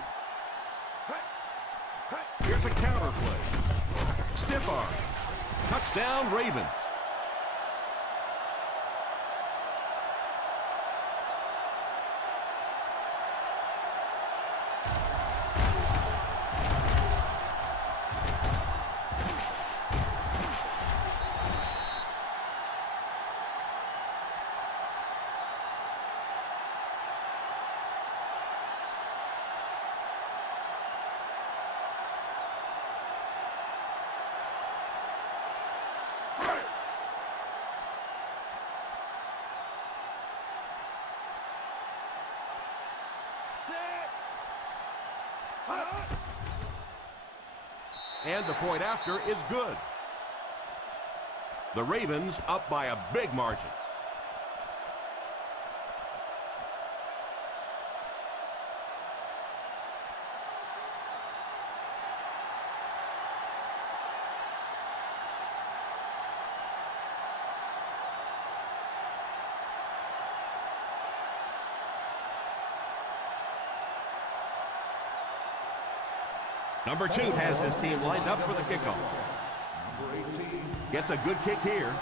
Here's a counter play. Stiff arm. Touchdown Ravens. And the point after is good. The Ravens up by a big margin. Number 2 has his team lined up for the kickoff. Gets a good kick here.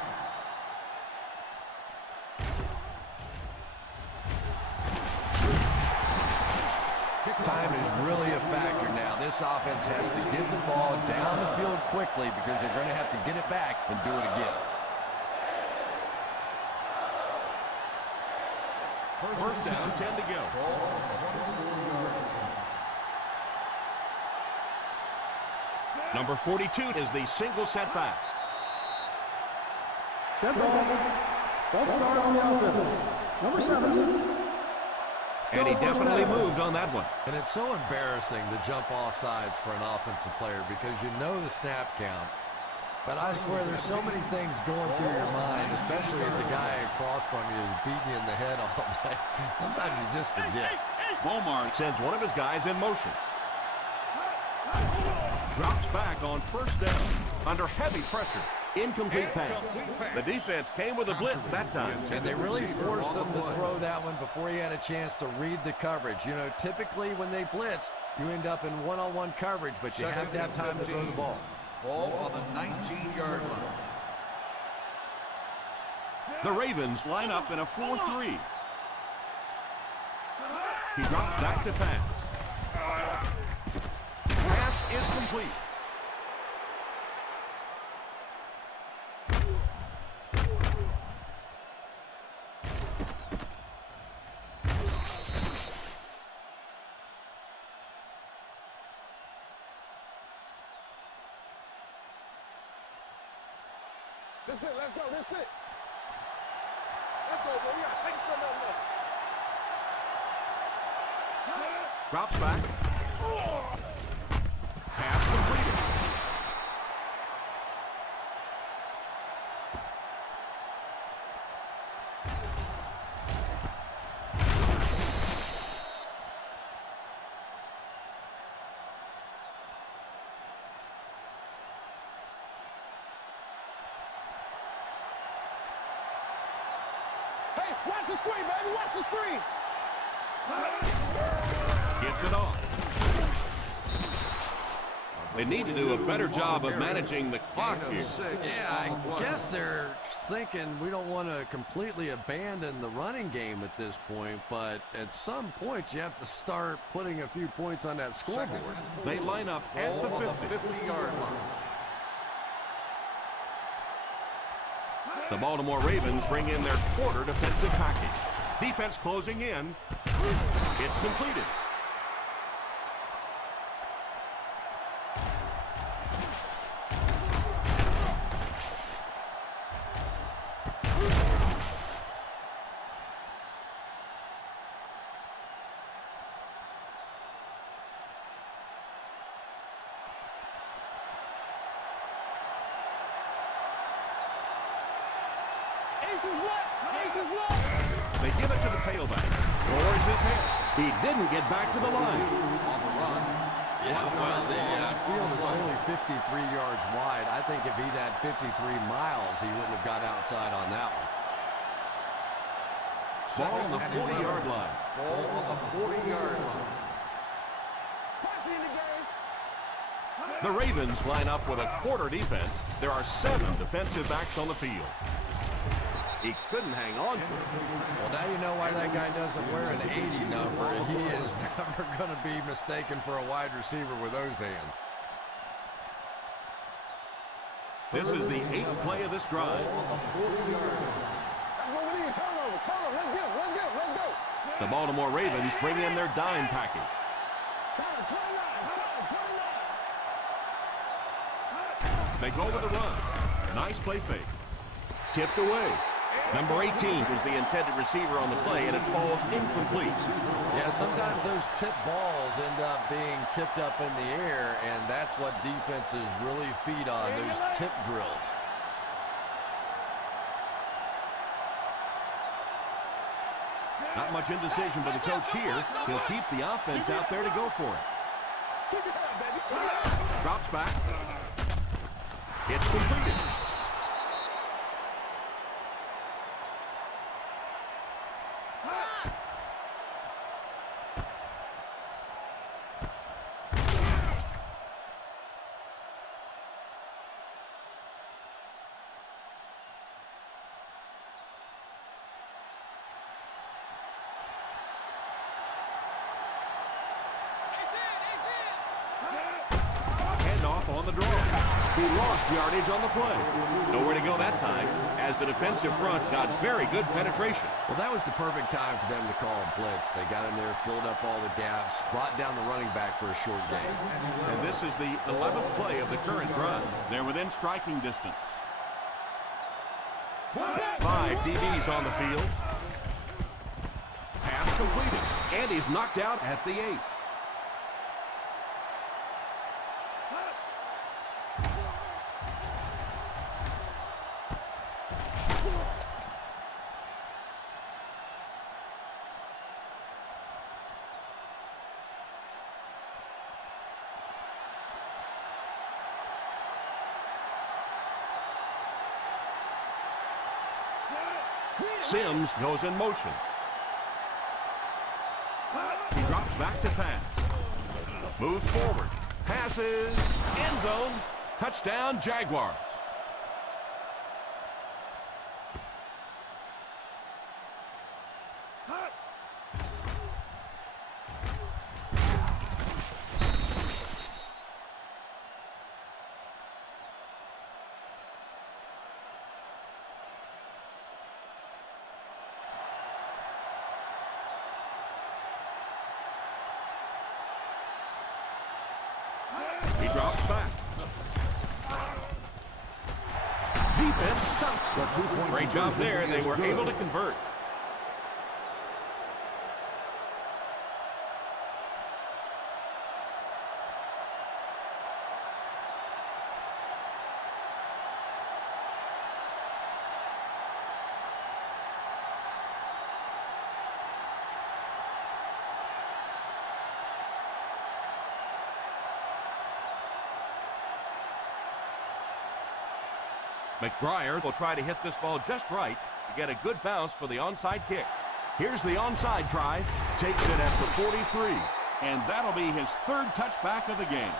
Kick time is really a factor now. This offense has to get the ball down the field quickly because they're going to have to get it back and do it again. First down, 10 to go. Number 42 is the single setback. Dead ball. False start on the offense. Number 7. And he definitely moved on that one. And it's so embarrassing to jump off sides for an offensive player because you know the snap count. But I swear there's so many things going through your mind, especially if the guy across from you is beating you in the head all day. Sometimes you just forget. Beaumont sends one of his guys in motion. Drops back on first down. Under heavy pressure. Incomplete pass. The defense came with a blitz that time. And they really forced him to throw that one before he had a chance to read the coverage. You know, typically when they blitz, You end up in one-on-one coverage, but you have to have time to throw the ball. Ball on the 19-yard line. The Ravens line up in a 4-3. He drops back to pass. Pass is complete. That's it. Let's go. That's it. Let's go, bro. We got to take it to another level. Drops back. Pass completed. Hey, watch the screen, baby. Watch the screen. Gets it off. They need to do a better job of managing the clock here. Yeah, I guess they're thinking we don't want to completely abandon the running game at this point, but at some point you have to start putting a few points on that scoreboard. They line up at the 50-yard line. The Baltimore Ravens bring in their quarter defensive package. Defense closing in. It's completed. They give it to the tailback. Lowers his head. He didn't get back to the line. On the run. Yeah, well, the field is only 53 yards wide. I think if he'd had 53 miles, he wouldn't have got outside on that one. Ball on the 40-yard line. Ball on the 40-yard line. The Ravens line up with a quarter defense. There are 7 defensive backs on the field. He couldn't hang on to it. Well, now you know why that guy doesn't wear an 80 number. He is never going to be mistaken for a wide receiver with those hands. This is the 8th play of this drive. That's what we need. Turnovers. Let's get him. Let's go. The Baltimore Ravens bring in their dime package. Solid 29. Solid 29. They go with the run. Nice play fake. Tipped away. Number 18 was the intended receiver on the play, and it falls incomplete. Yeah, sometimes those tip balls end up being tipped up in the air, and that's what defenses really feed on, those tip drills. Not much indecision by the coach here. He'll keep the offense out there to go for it. Drops back. It's completed. On the draw. He lost yardage on the play. Nowhere to go that time, as the defensive front got very good penetration. Well, that was the perfect time for them to call a blitz. They got in there, filled up all the gaps, brought down the running back for a short gain. And this is the 11th play of the current drive. They're within striking distance. 5 DBs on the field. Pass completed. And he's knocked out at the 8. Sims goes in motion. He drops back to pass. Moves forward. Passes. End zone. Touchdown, Jaguars. He drops back. Defense stops them. Great job there. They were able to convert. McBriar will try to hit this ball just right to get a good bounce for the onside kick. Here's the onside try. Takes it at the 43. And that'll be his third touchback of the game.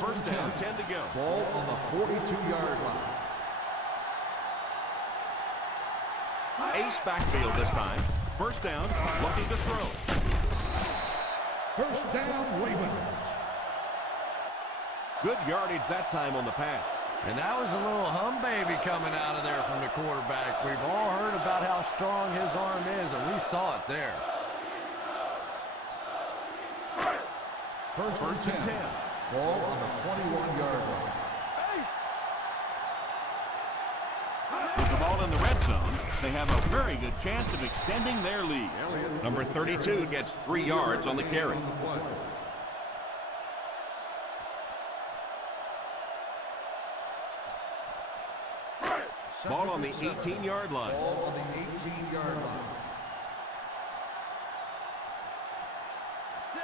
First down, 10 to go. Ball on the 42-yard line. Ace backfield this time. First down, looking to throw. First down, Ravens. Good yardage that time on the pass. And that was a little hum baby coming out of there from the quarterback. We've all heard about how strong his arm is, and we saw it there. First and 10. Ball on the 21-yard line. With the ball in the red zone, they have a very good chance of extending their lead. Number 32 gets 3 yards on the carry. Ball on the 18-yard line. Ball on the 18-yard line.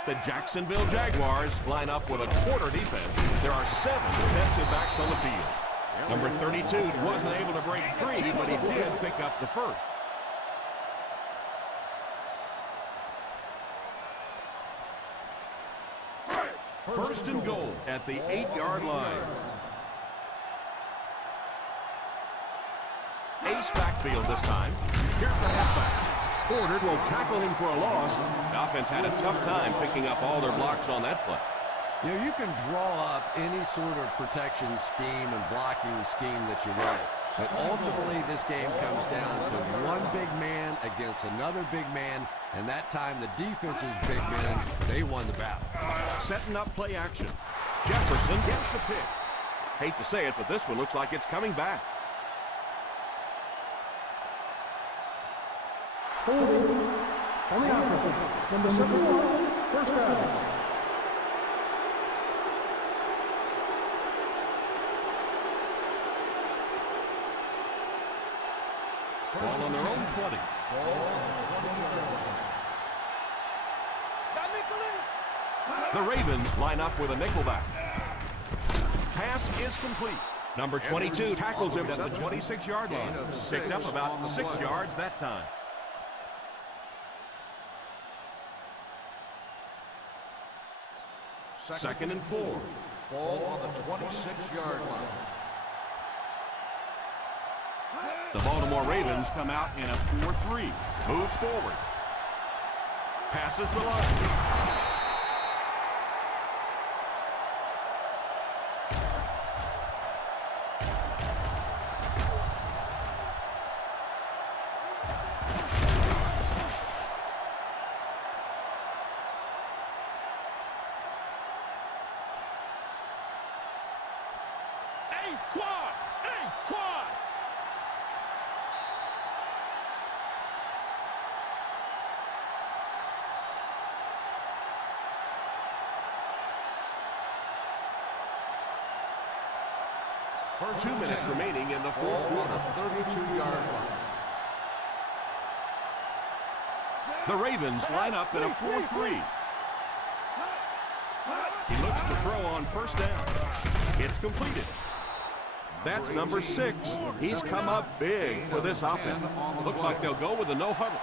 The Jacksonville Jaguars line up with a quarter defense. There are 7 defensive backs on the field. Number 32 wasn't able to break free, but he did pick up the first. First and goal at the 8-yard line. Ace backfield this time. Here's the halfback. Ordered will tackle him for a loss. The offense had a tough time picking up all their blocks on that play. You know, you can draw up any sort of protection scheme and blocking scheme that you want. But ultimately, this game comes down to one big man against another big man, and that time the defense's big men, they won the battle. Setting up play action. Jefferson gets the pick. Hate to say it, but this one looks like it's coming back. Holding on the offense. Number 71, first down. Ball on their own 20. The Ravens line up with a nickelback. Pass is complete. Number 22 tackles him at the 26-yard line. Picked up about 6 yards that time. Second and 4. Ball on the 26-yard line. The Baltimore Ravens come out in a 4-3. Moves forward. Passes the line. Squad! Hey, squad! For 2 minutes remaining in the fourth quarter. On the 32-yard line. The Ravens line up in a 4-3. He looks to throw on first down. It's completed. That's number 6. He's come up big for this offense. Looks like they'll go with a no huddle.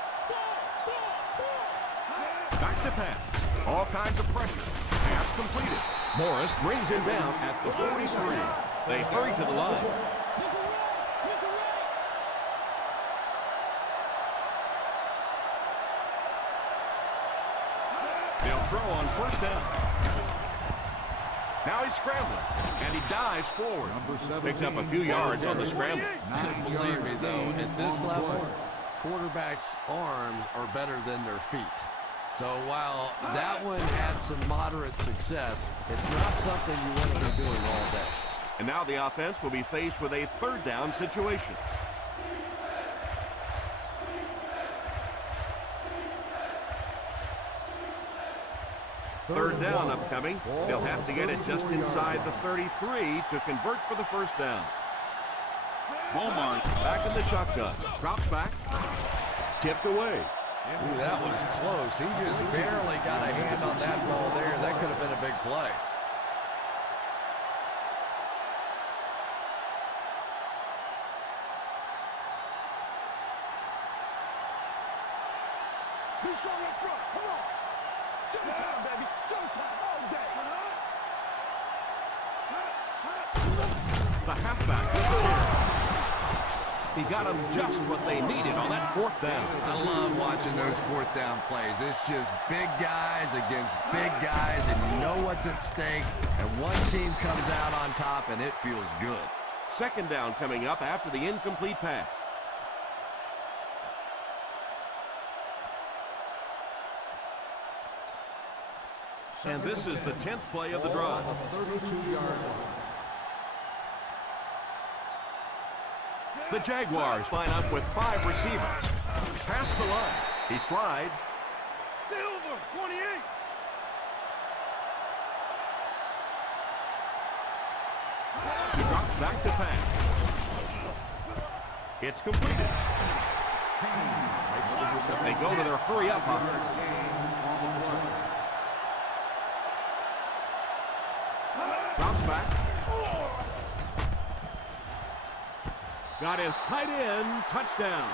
Back to pass. All kinds of pressure. Pass completed. Morris brings him down at the 43. They hurry to the line. They'll throw on first down. Now he's scrambling, and he dives forward. Picks up a few yards on the scramble. Believe me, though, at this level, quarterbacks' arms are better than their feet. So while that one had some moderate success, it's not something you want to be doing all day. And now the offense will be faced with a third down situation. Third down upcoming. They'll have to get it just inside the 33 to convert for the first down. Beaumont back in the shotgun. Drops back. Tipped away. Ooh, that was close. He just barely got a hand on that ball there. That could have been a big play. Be strong up front. Come on. Showtime, baby. Showtime all day. The halfback is there. He got them just what they needed on that fourth down. I love watching those fourth down plays. It's just big guys against big guys, and you know what's at stake, and one team comes out on top, and it feels good. Second down coming up after the incomplete pass. And this is the 10th play of the drive. 32-yard line. The Jaguars line up with 5 receivers. Past the line. He slides. Silver, 28. He drops back to pass. It's completed. They go to their hurry-up offense. Drops back. Got his tight end. Touchdown.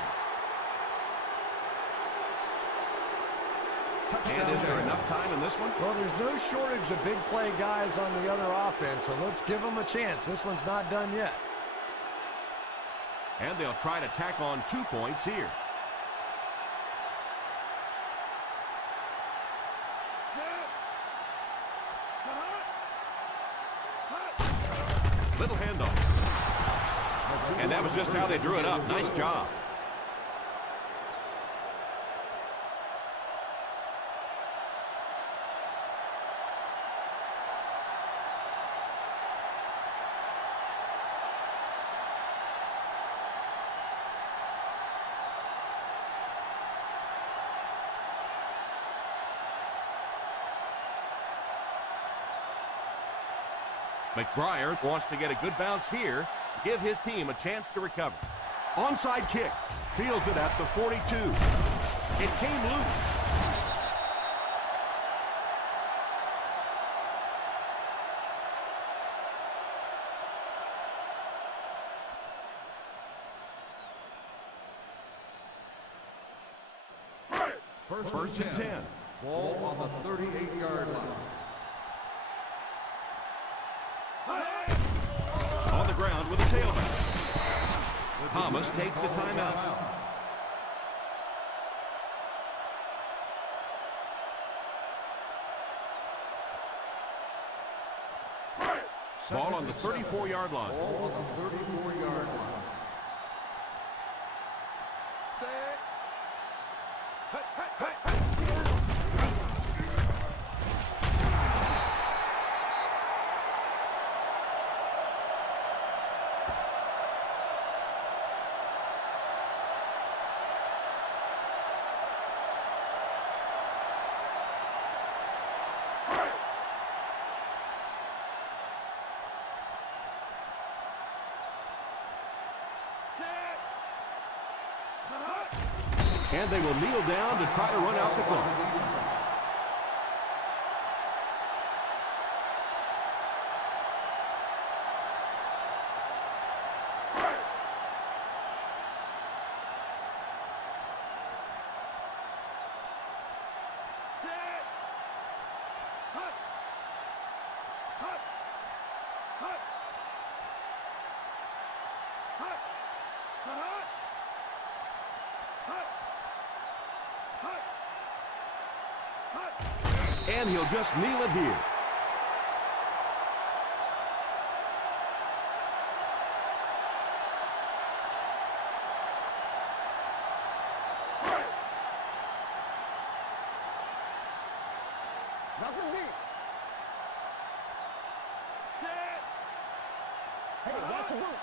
And is there enough time in this one? Well, there's no shortage of big play guys on the other offense, so let's give them a chance. This one's not done yet. And they'll try to tack on 2 points here. Little handoff. And that was just how they drew it up. Nice job. McBriar wants to get a good bounce here, give his team a chance to recover. Onside kick, fields it at the 42. It came loose. First and 10. Ball on the 38-yard line. On the ground with a tailback. Thomas takes the timeout. Ball on the 34-yard line. Ball on the 34-yard line. Set. Hey, hey, hey, hey. And they will kneel down to try to run out the clock. and he'll just kneel it here. Nothing deep. Set. Hey, watch your boot.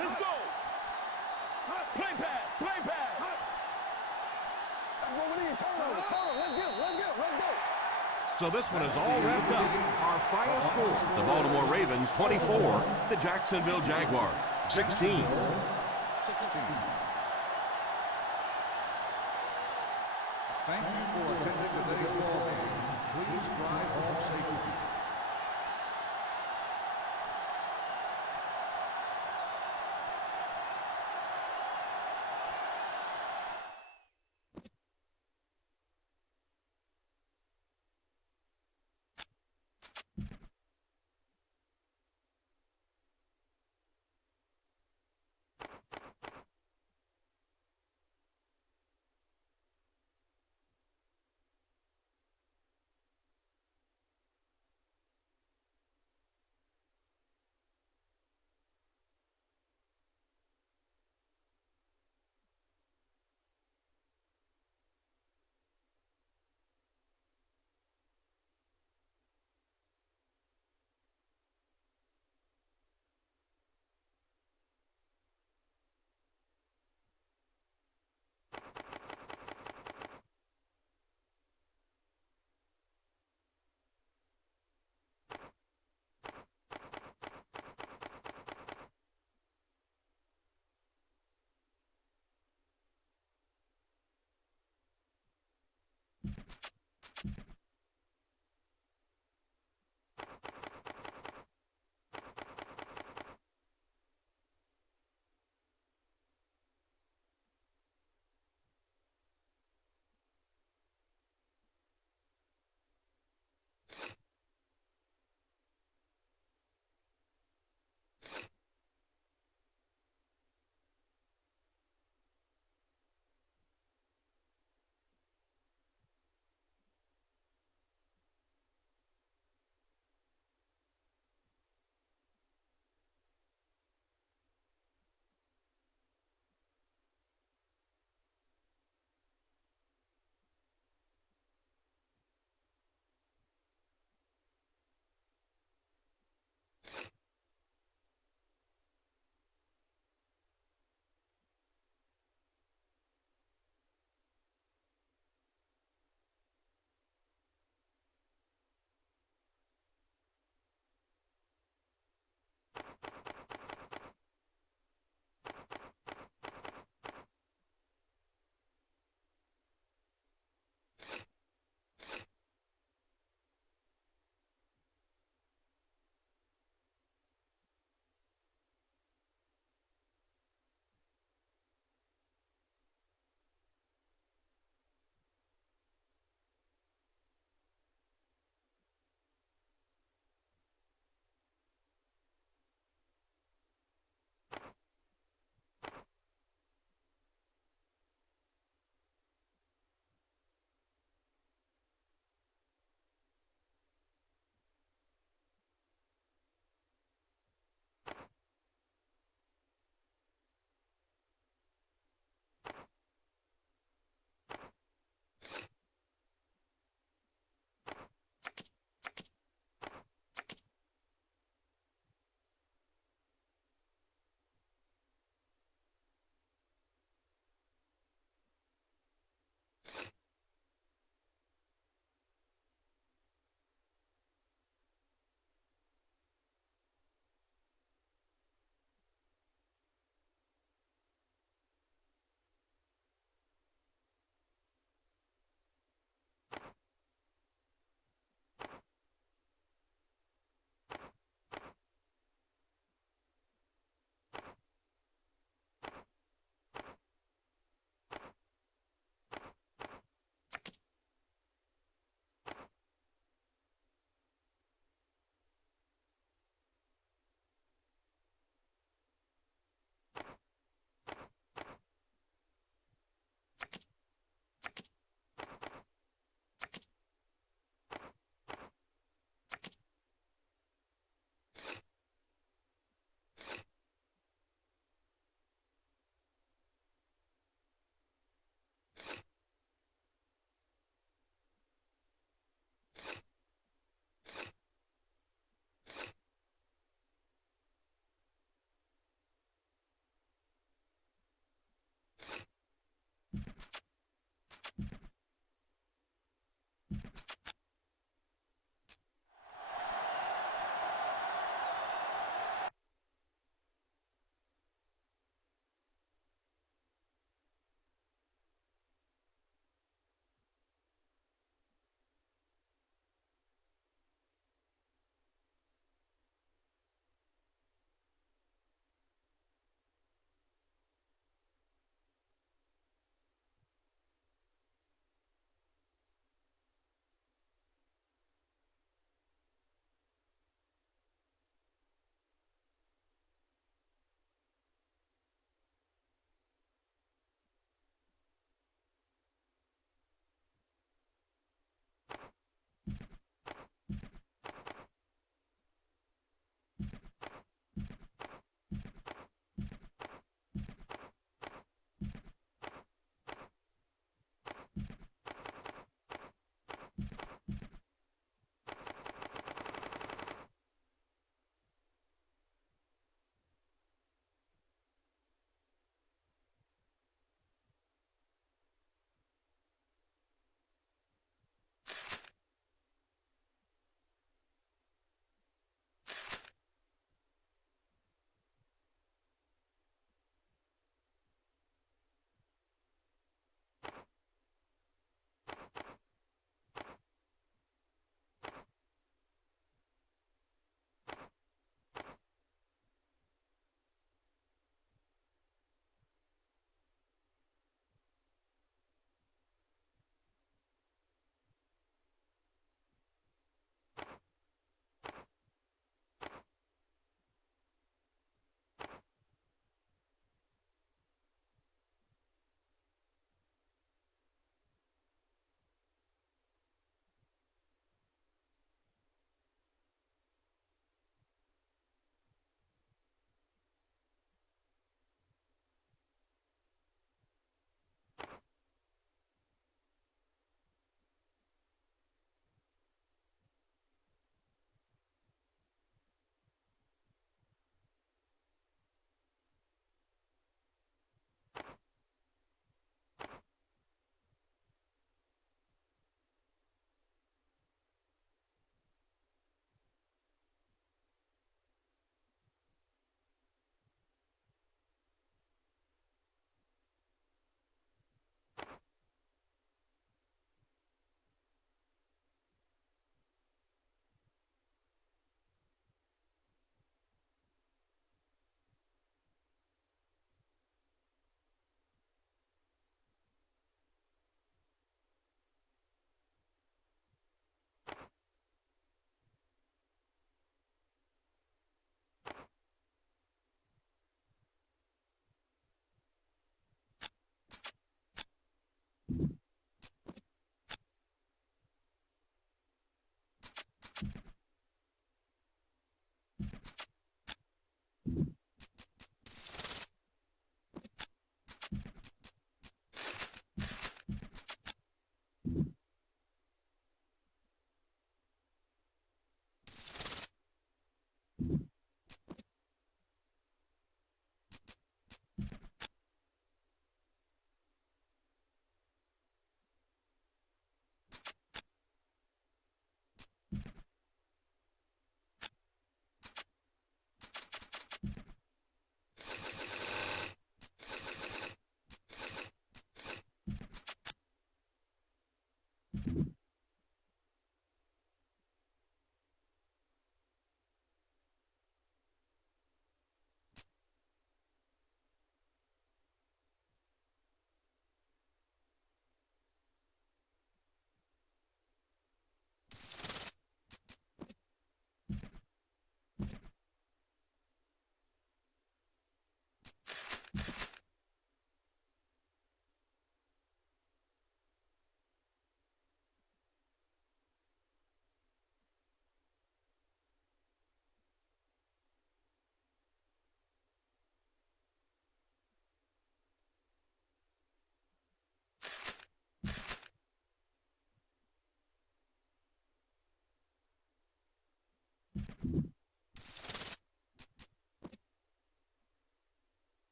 Let's go. Play pass. Play pass. That's what we need. Turnovers. Let's get him. Let's go. So this one is all wrapped up. Our final score, the Baltimore Ravens 24, the Jacksonville Jaguars 16. 16. Thank you for attending today's ball game. Please drive home safely.